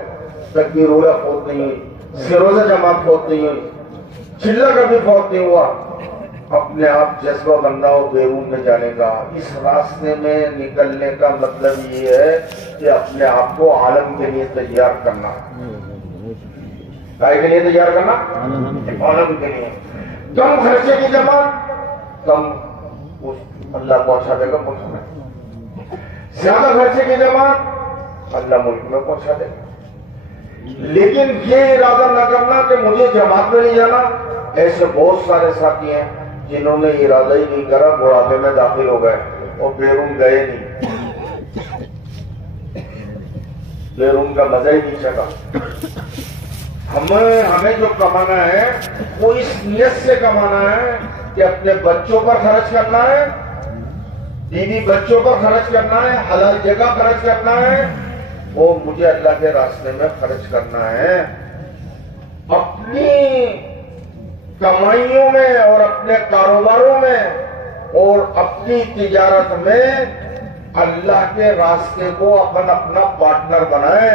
तक भी रोजा फौत नहीं हुई, सिरोजा जमात फौत नहीं हुई, चिल्ला कभी फौत नहीं हुआ। अपने आप जज्बा बनना हो बेरून में जाने का। इस रास्ते में निकलने का मतलब ये है कि अपने आप को आलम के लिए तैयार करना। काय के लिए तैयार करना? आलम के लिए। कम खर्चे की जमात कम अल्लाह पहुंचा देगा, पहुंचाना। ज्यादा खर्चे की जमात अल्लाह मुल्क में पहुंचा देगा। लेकिन ये इरादा न करना कि मुझे जमात में नहीं जाना। ऐसे बहुत सारे साथी हैं जिन्होंने इरादा ही नहीं करा, बुढ़ापे में दाखिल हो गए और बेरून गए नहीं, बेरून का मजा ही नहीं चला। हमें जो कमाना है वो इस नियत से कमाना है कि अपने बच्चों पर खर्च करना है, बीवी बच्चों पर खर्च करना है, हलाल जगह खर्च करना है, वो मुझे अल्लाह के रास्ते में खर्च करना है। अपनी कमाइयों में और अपने कारोबारों में और अपनी तिजारत में अल्लाह के रास्ते को अपना पार्टनर बनाए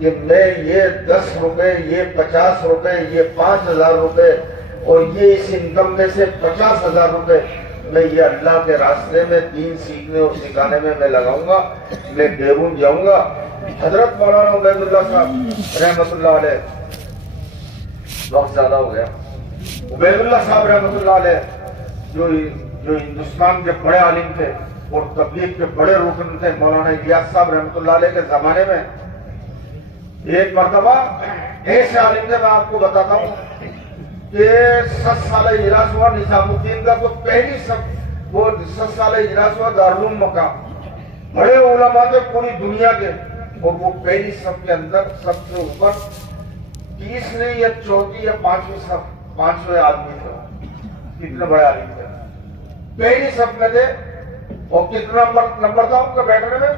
कि मैं ये 10 रुपए, ये 50 रुपए, ये 5,000 रुपए और ये इस इनकम में से 50,000 रुपए मैं ये अल्लाह के रास्ते में दीन सीखने और सिखाने में मैं लगाऊंगा। मैं बेरून जाऊंगा। हजरत मौलाना उबैदुल्लाह साहब रहमतुल्लाह अलैह, बहुत ज्यादा हो गया, उबैदुल्लाह साहब रहमतुल्लाह अलैह जो हिंदुस्तान के बड़े आलिम थे और तबलीग के बड़े रुकन थे, मौलाना इलियास साहब रहमतुल्लाह अलैह के जमाने में एक मर्तबा ऐसे आलिम थे, मैं आपको बताता हूँ कि 7 साल इजलास हुआ निजामुद्दीन का, तो पहली वो 7 साल इजलास हुआ दारुल मकाम, बड़े उलमा थे पूरी दुनिया के, और वो पहली सब के अंदर सबसे ऊपर 30वीं या 4वीं या 5वीं सब 5वें आदमी थे। कितने बड़े आदमी थे, पहली सब में थे। और कितना नंबर था उनका बैठने में?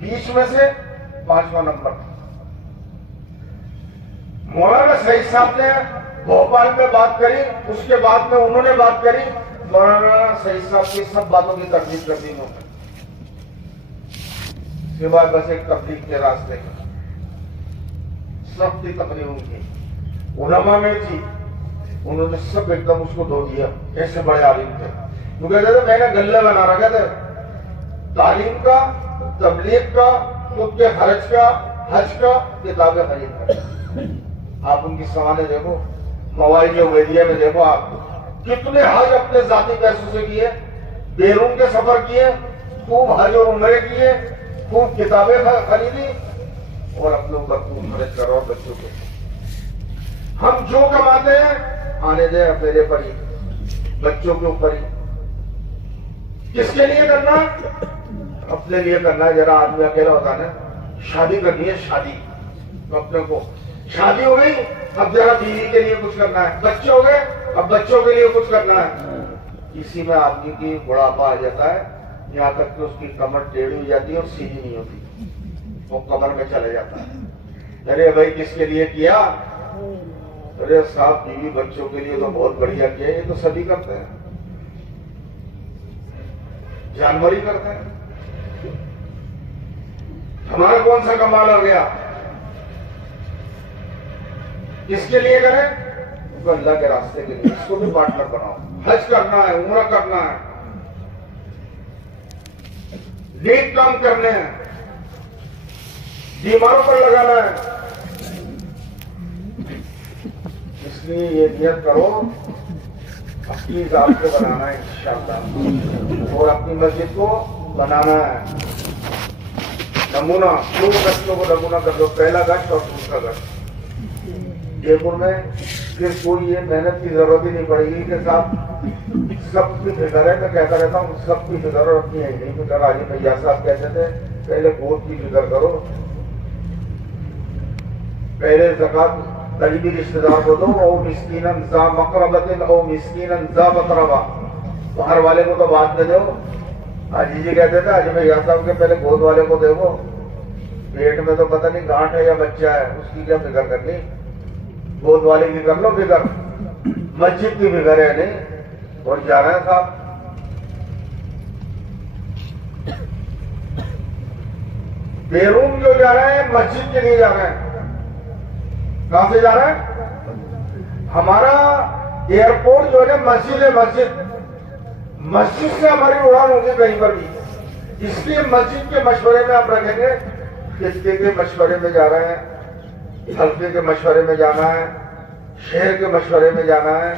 20 में से 5वां नंबर। मौलाना सईद साहब ने भोपाल में बात करी, उसके बाद में उन्होंने बात करी, मौलाना सईद साहब की सब बातों की तरदीद कर दी उन्होंने, सिवाय बस एक तबलीग के रास्ते की। सबकी तकरीर उनकी उलमा में थी, उन्होंने सब एकदम उसको धो दिया। ऐसे बड़े आलिम थे। वो कहते थे मैंने गल्ले बना रखा था तालीम का, तबलीग का, खुद के खर्च का, हज का, किताबें खरीद कर। आप उनकी सवालें देखो, मवाइज उबैदिया में देखो, आप कितने हज अपने जाती पैसों से किए, बेरून के सफर किए, खूब हज और उम्रे किए, खूब किताबें खरीदी और अपने ऊपर खूब खर्च करो बच्चों के। हम जो कमाते हैं आने दे मेरे पर ही, बच्चों के ऊपर ही। किसके लिए करना? अपने लिए करना है। जरा आदमी अकेला होता है ना, शादी करनी है, शादी तो अपने को शादी हो गई, अब जरा बीवी के लिए कुछ करना है, बच्चे हो गए, अब बच्चों के लिए कुछ करना है। इसी में आदमी की बुढ़ापा आ जाता है, यहाँ तक कि उसकी कमर टेढ़ी हो जाती है और सीधी नहीं होती, वो कमर में चले जाता है। अरे भाई किसके लिए किया? अरे साहब बीवी बच्चों के लिए तो बहुत बढ़िया किया, ये तो सभी करते हैं, जानवर ही करते हैं। हमारा कौन सा कमाल आ गया? किसके लिए करें? तो अल्लाह के रास्ते के लिए। इसको भी पार्टनर बनाओ। हज करना है, उम्रा करना है, नेक काम करने हैं, बीमारों पर लगाना है। इसलिए ये नियत करो अपनी जात को बनाना है इंशाअल्लाह, और अपनी मस्जिद को बनाना है। नमूना 2 गश्तों को नमूना कर दो, पहला गश्त और दूसरा गश्त जयपुर में। फिर कोई ये मेहनत की जरूरत ही नहीं पड़ेगी कि साहब सबकी फिक्र है। मैं कहता रहता हूँ सबकी फिक्र और अपनी है नहीं फिक्र। आज भैया साहब कहते थे पहले गोद की फिक्र करो, पहले ज़कात करीबी रिश्तेदार को दो, ओ मिस्कीनन ज़ा मक़रबतिन ओ मिस्कीनन ज़ा मक़रबा, बाहर वाले को तो बाद में दो। हाजी जी कहते थे आज भैया साहब के पहले गोद वाले को देखो, पेट में तो पता नहीं गांठ है या बच्चा है, उसकी क्या फिक्र करनी, गोद वाले की कर लो फिक्र, मस्जिद की फिक्र है नहीं। और जा रहे हैं साहब बेरून जो जा रहे हैं मस्जिद के लिए जा रहे हैं। कहां से जा रहे हैं? हमारा एयरपोर्ट जो है मस्जिद है, मस्जिद से हमारी उड़ान होगी कहीं पर भी। इसलिए मस्जिद के मशवरे में आप रखेंगे, किसके के मशवरे में जा रहे हैं, हल्के के मशवरे में जाना है, शहर के मशवरे में जाना है।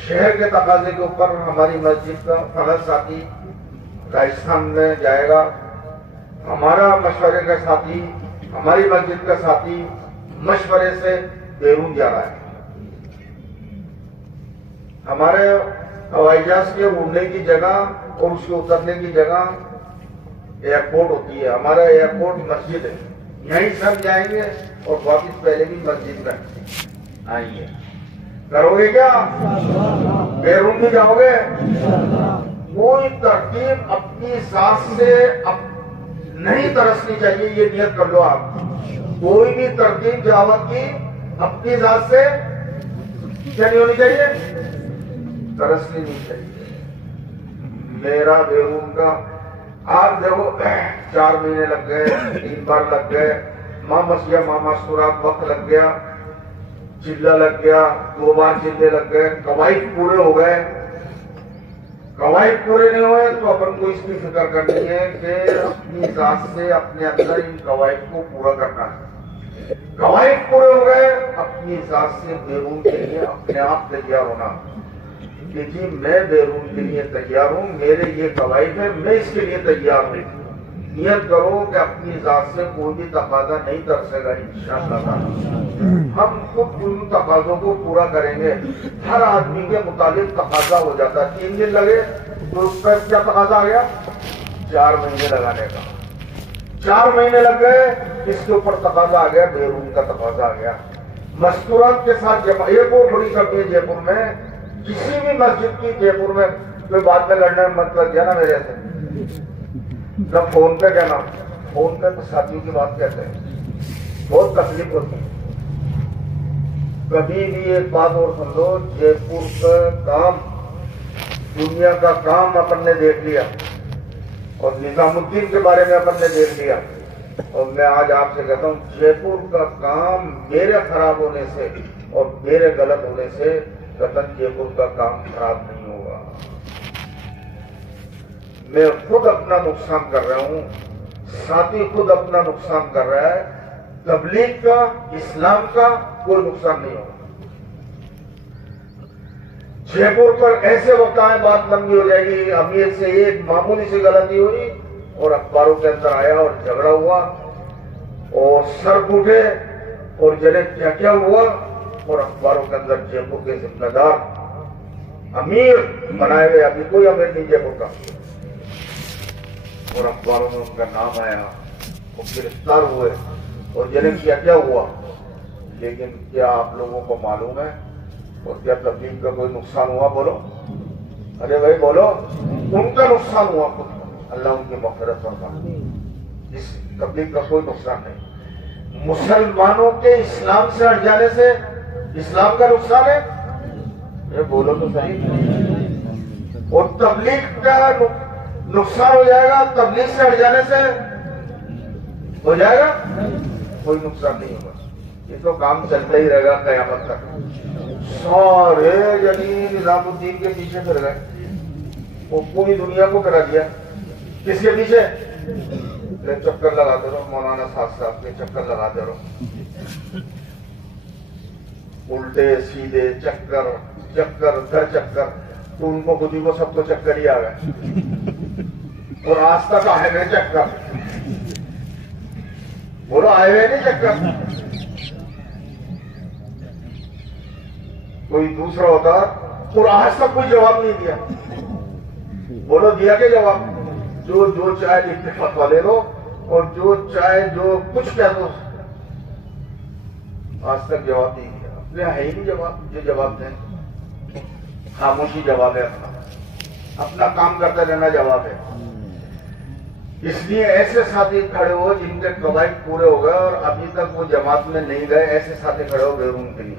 शहर के तकाजे के ऊपर हमारी मस्जिद का फलक साथी राजस्थान में जाएगा, हमारा मशवरे का साथी, हमारी मस्जिद का साथी मशवरे से बेरून जा रहा है। हमारे हवाई जहाज के उड़ने की जगह और उसके उतरने की जगह एयरपोर्ट होती है। हमारा एयरपोर्ट मस्जिद है, यहीं सब जाएंगे और वापिस पहले भी मस्जिद में आएंगे। करोगे क्या? बेरून भी जाओगे? कोई तरकीब अपनी सांस से नहीं तरसनी चाहिए, ये नियत कर लो आप। कोई भी तरकीब जावत की अपनी जात से क्या नहीं होनी चाहिए, तरसनी नहीं चाहिए। मेरा बेरून का आज देखो 4 महीने लग गए, 3 बार लग गए, माँ मसिया माँ मस्तूरात वक्त लग गया, चिल्ला लग गया, 2 बार चिल्ले लग गए, कवायद पूरे हो गए। कवायद पूरे नहीं हुए तो अपन को इसकी फिक्र करनी है कि अपनी जात से अपने अंदर इन कवायद को पूरा करना है। कवायद पूरे हो गए, अपनी जात से बेरून के लिए अपने आप तैयार होना कि जी मैं बेरून के लिए तैयार हूँ, मेरे ये कवायद है, मैं इसके लिए तैयार हूँ। नियत करो कि अपनी जात से कोई भी तकाजा नहीं तरसेगा इंशाअल्लाह। हम खुद उन तकाजों को पूरा करेंगे। हर आदमी के मुताबिक तकाजा हो जाता है। 3 दिन लगे तो उस पर क्या तकाजा आ गया, 4 महीने लगाने का। 4 महीने लग गए, इसके ऊपर तकाजा आ गया, बेरून का तकाजा आ गया। मस्तूरात के साथ एयरपोर्ट थोड़ी करती है जयपुर में, किसी भी मस्जिद की जयपुर में कोई बात में लड़ने में मत कर दिया ना मेरे से, न फोन पे कहना, फोन पे तो साथियों की बात कहते हैं, बहुत तकलीफ होती है। कभी भी एक बात और सुन लो, जयपुर का काम, दुनिया का काम अपन ने देख लिया और निजामुद्दीन के बारे में अपन ने देख लिया। और मैं आज आपसे कहता हूँ जयपुर का काम मेरे खराब होने से और मेरे गलत होने से कतन जयपुर का काम खराब नहीं होगा। मैं खुद अपना नुकसान कर रहा हूँ, साथी खुद अपना नुकसान कर रहा है। तबलीग का, इस्लाम का कोई नुकसान नहीं होगा। जयपुर पर ऐसे वक्त आए बात लंबी हो जाएगी, अमीर से एक मामूली सी गलती हुई और अखबारों के अंदर आया और झगड़ा हुआ और सर टूटे और जने क्या क्या हुआ, और अखबारों के अंदर जयपुर के जिम्मेदार अमीर बनाए गए, अभी कोई अमीर नहीं जयपुर का, और अखबारों में उनका नाम आया, वो गिरफ्तार हुए और जने क्या क्या हुआ। लेकिन क्या आप लोगों को मालूम है और क्या तबलीग का कोई नुकसान हुआ? बोलो, अरे भाई बोलो, उनका नुकसान हुआ खुद, अल्लाह उनकी मग़फ़िरत फरमाए। इस तबलीग का कोई नुकसान नहीं। मुसलमानों के इस्लाम से हट जाने से इस्लाम का नुकसान है, ये बोलो तो सही। और तबलीग का नुकसान हो जाएगा, तबलीग से हट जाने से हो जाएगा, कोई नुकसान नहीं होगा। ये तो काम चलता ही रहेगा कयामत तक। सारे यानी निजामुद्दीन के पीछे फिर गए। वो पूरी दुनिया को करा दिया। किसके पीछे? चक्कर लगाते रहो, मौलाना साहब के चक्कर लगाते रहो, उल्टे सीधे चक्कर चक्कर दर चक्कर। तो उनको बुद्धि को सबको चक्कर ही आ गए। और आज तक आए हुए चक्कर, बोलो आए हुए नहीं चक्कर। कोई दूसरा होता और आज तक कोई जवाब नहीं दिया। बोलो दिया क्या जवाब? जो चाहे लिख के फतवा ले लो और जो चाहे जो कुछ कह दो, आज तक जवाब नहीं दिया। अपने है ही नहीं जवाब। जो जवाब दें खामोशी जवाब है, अपना काम करते रहना जवाब है। इसलिए ऐसे साथी खड़े हो जिनके कवायद पूरे हो गए और अभी तक वो जमात में नहीं गए, ऐसे साथी खड़े हो बेरून के लिए।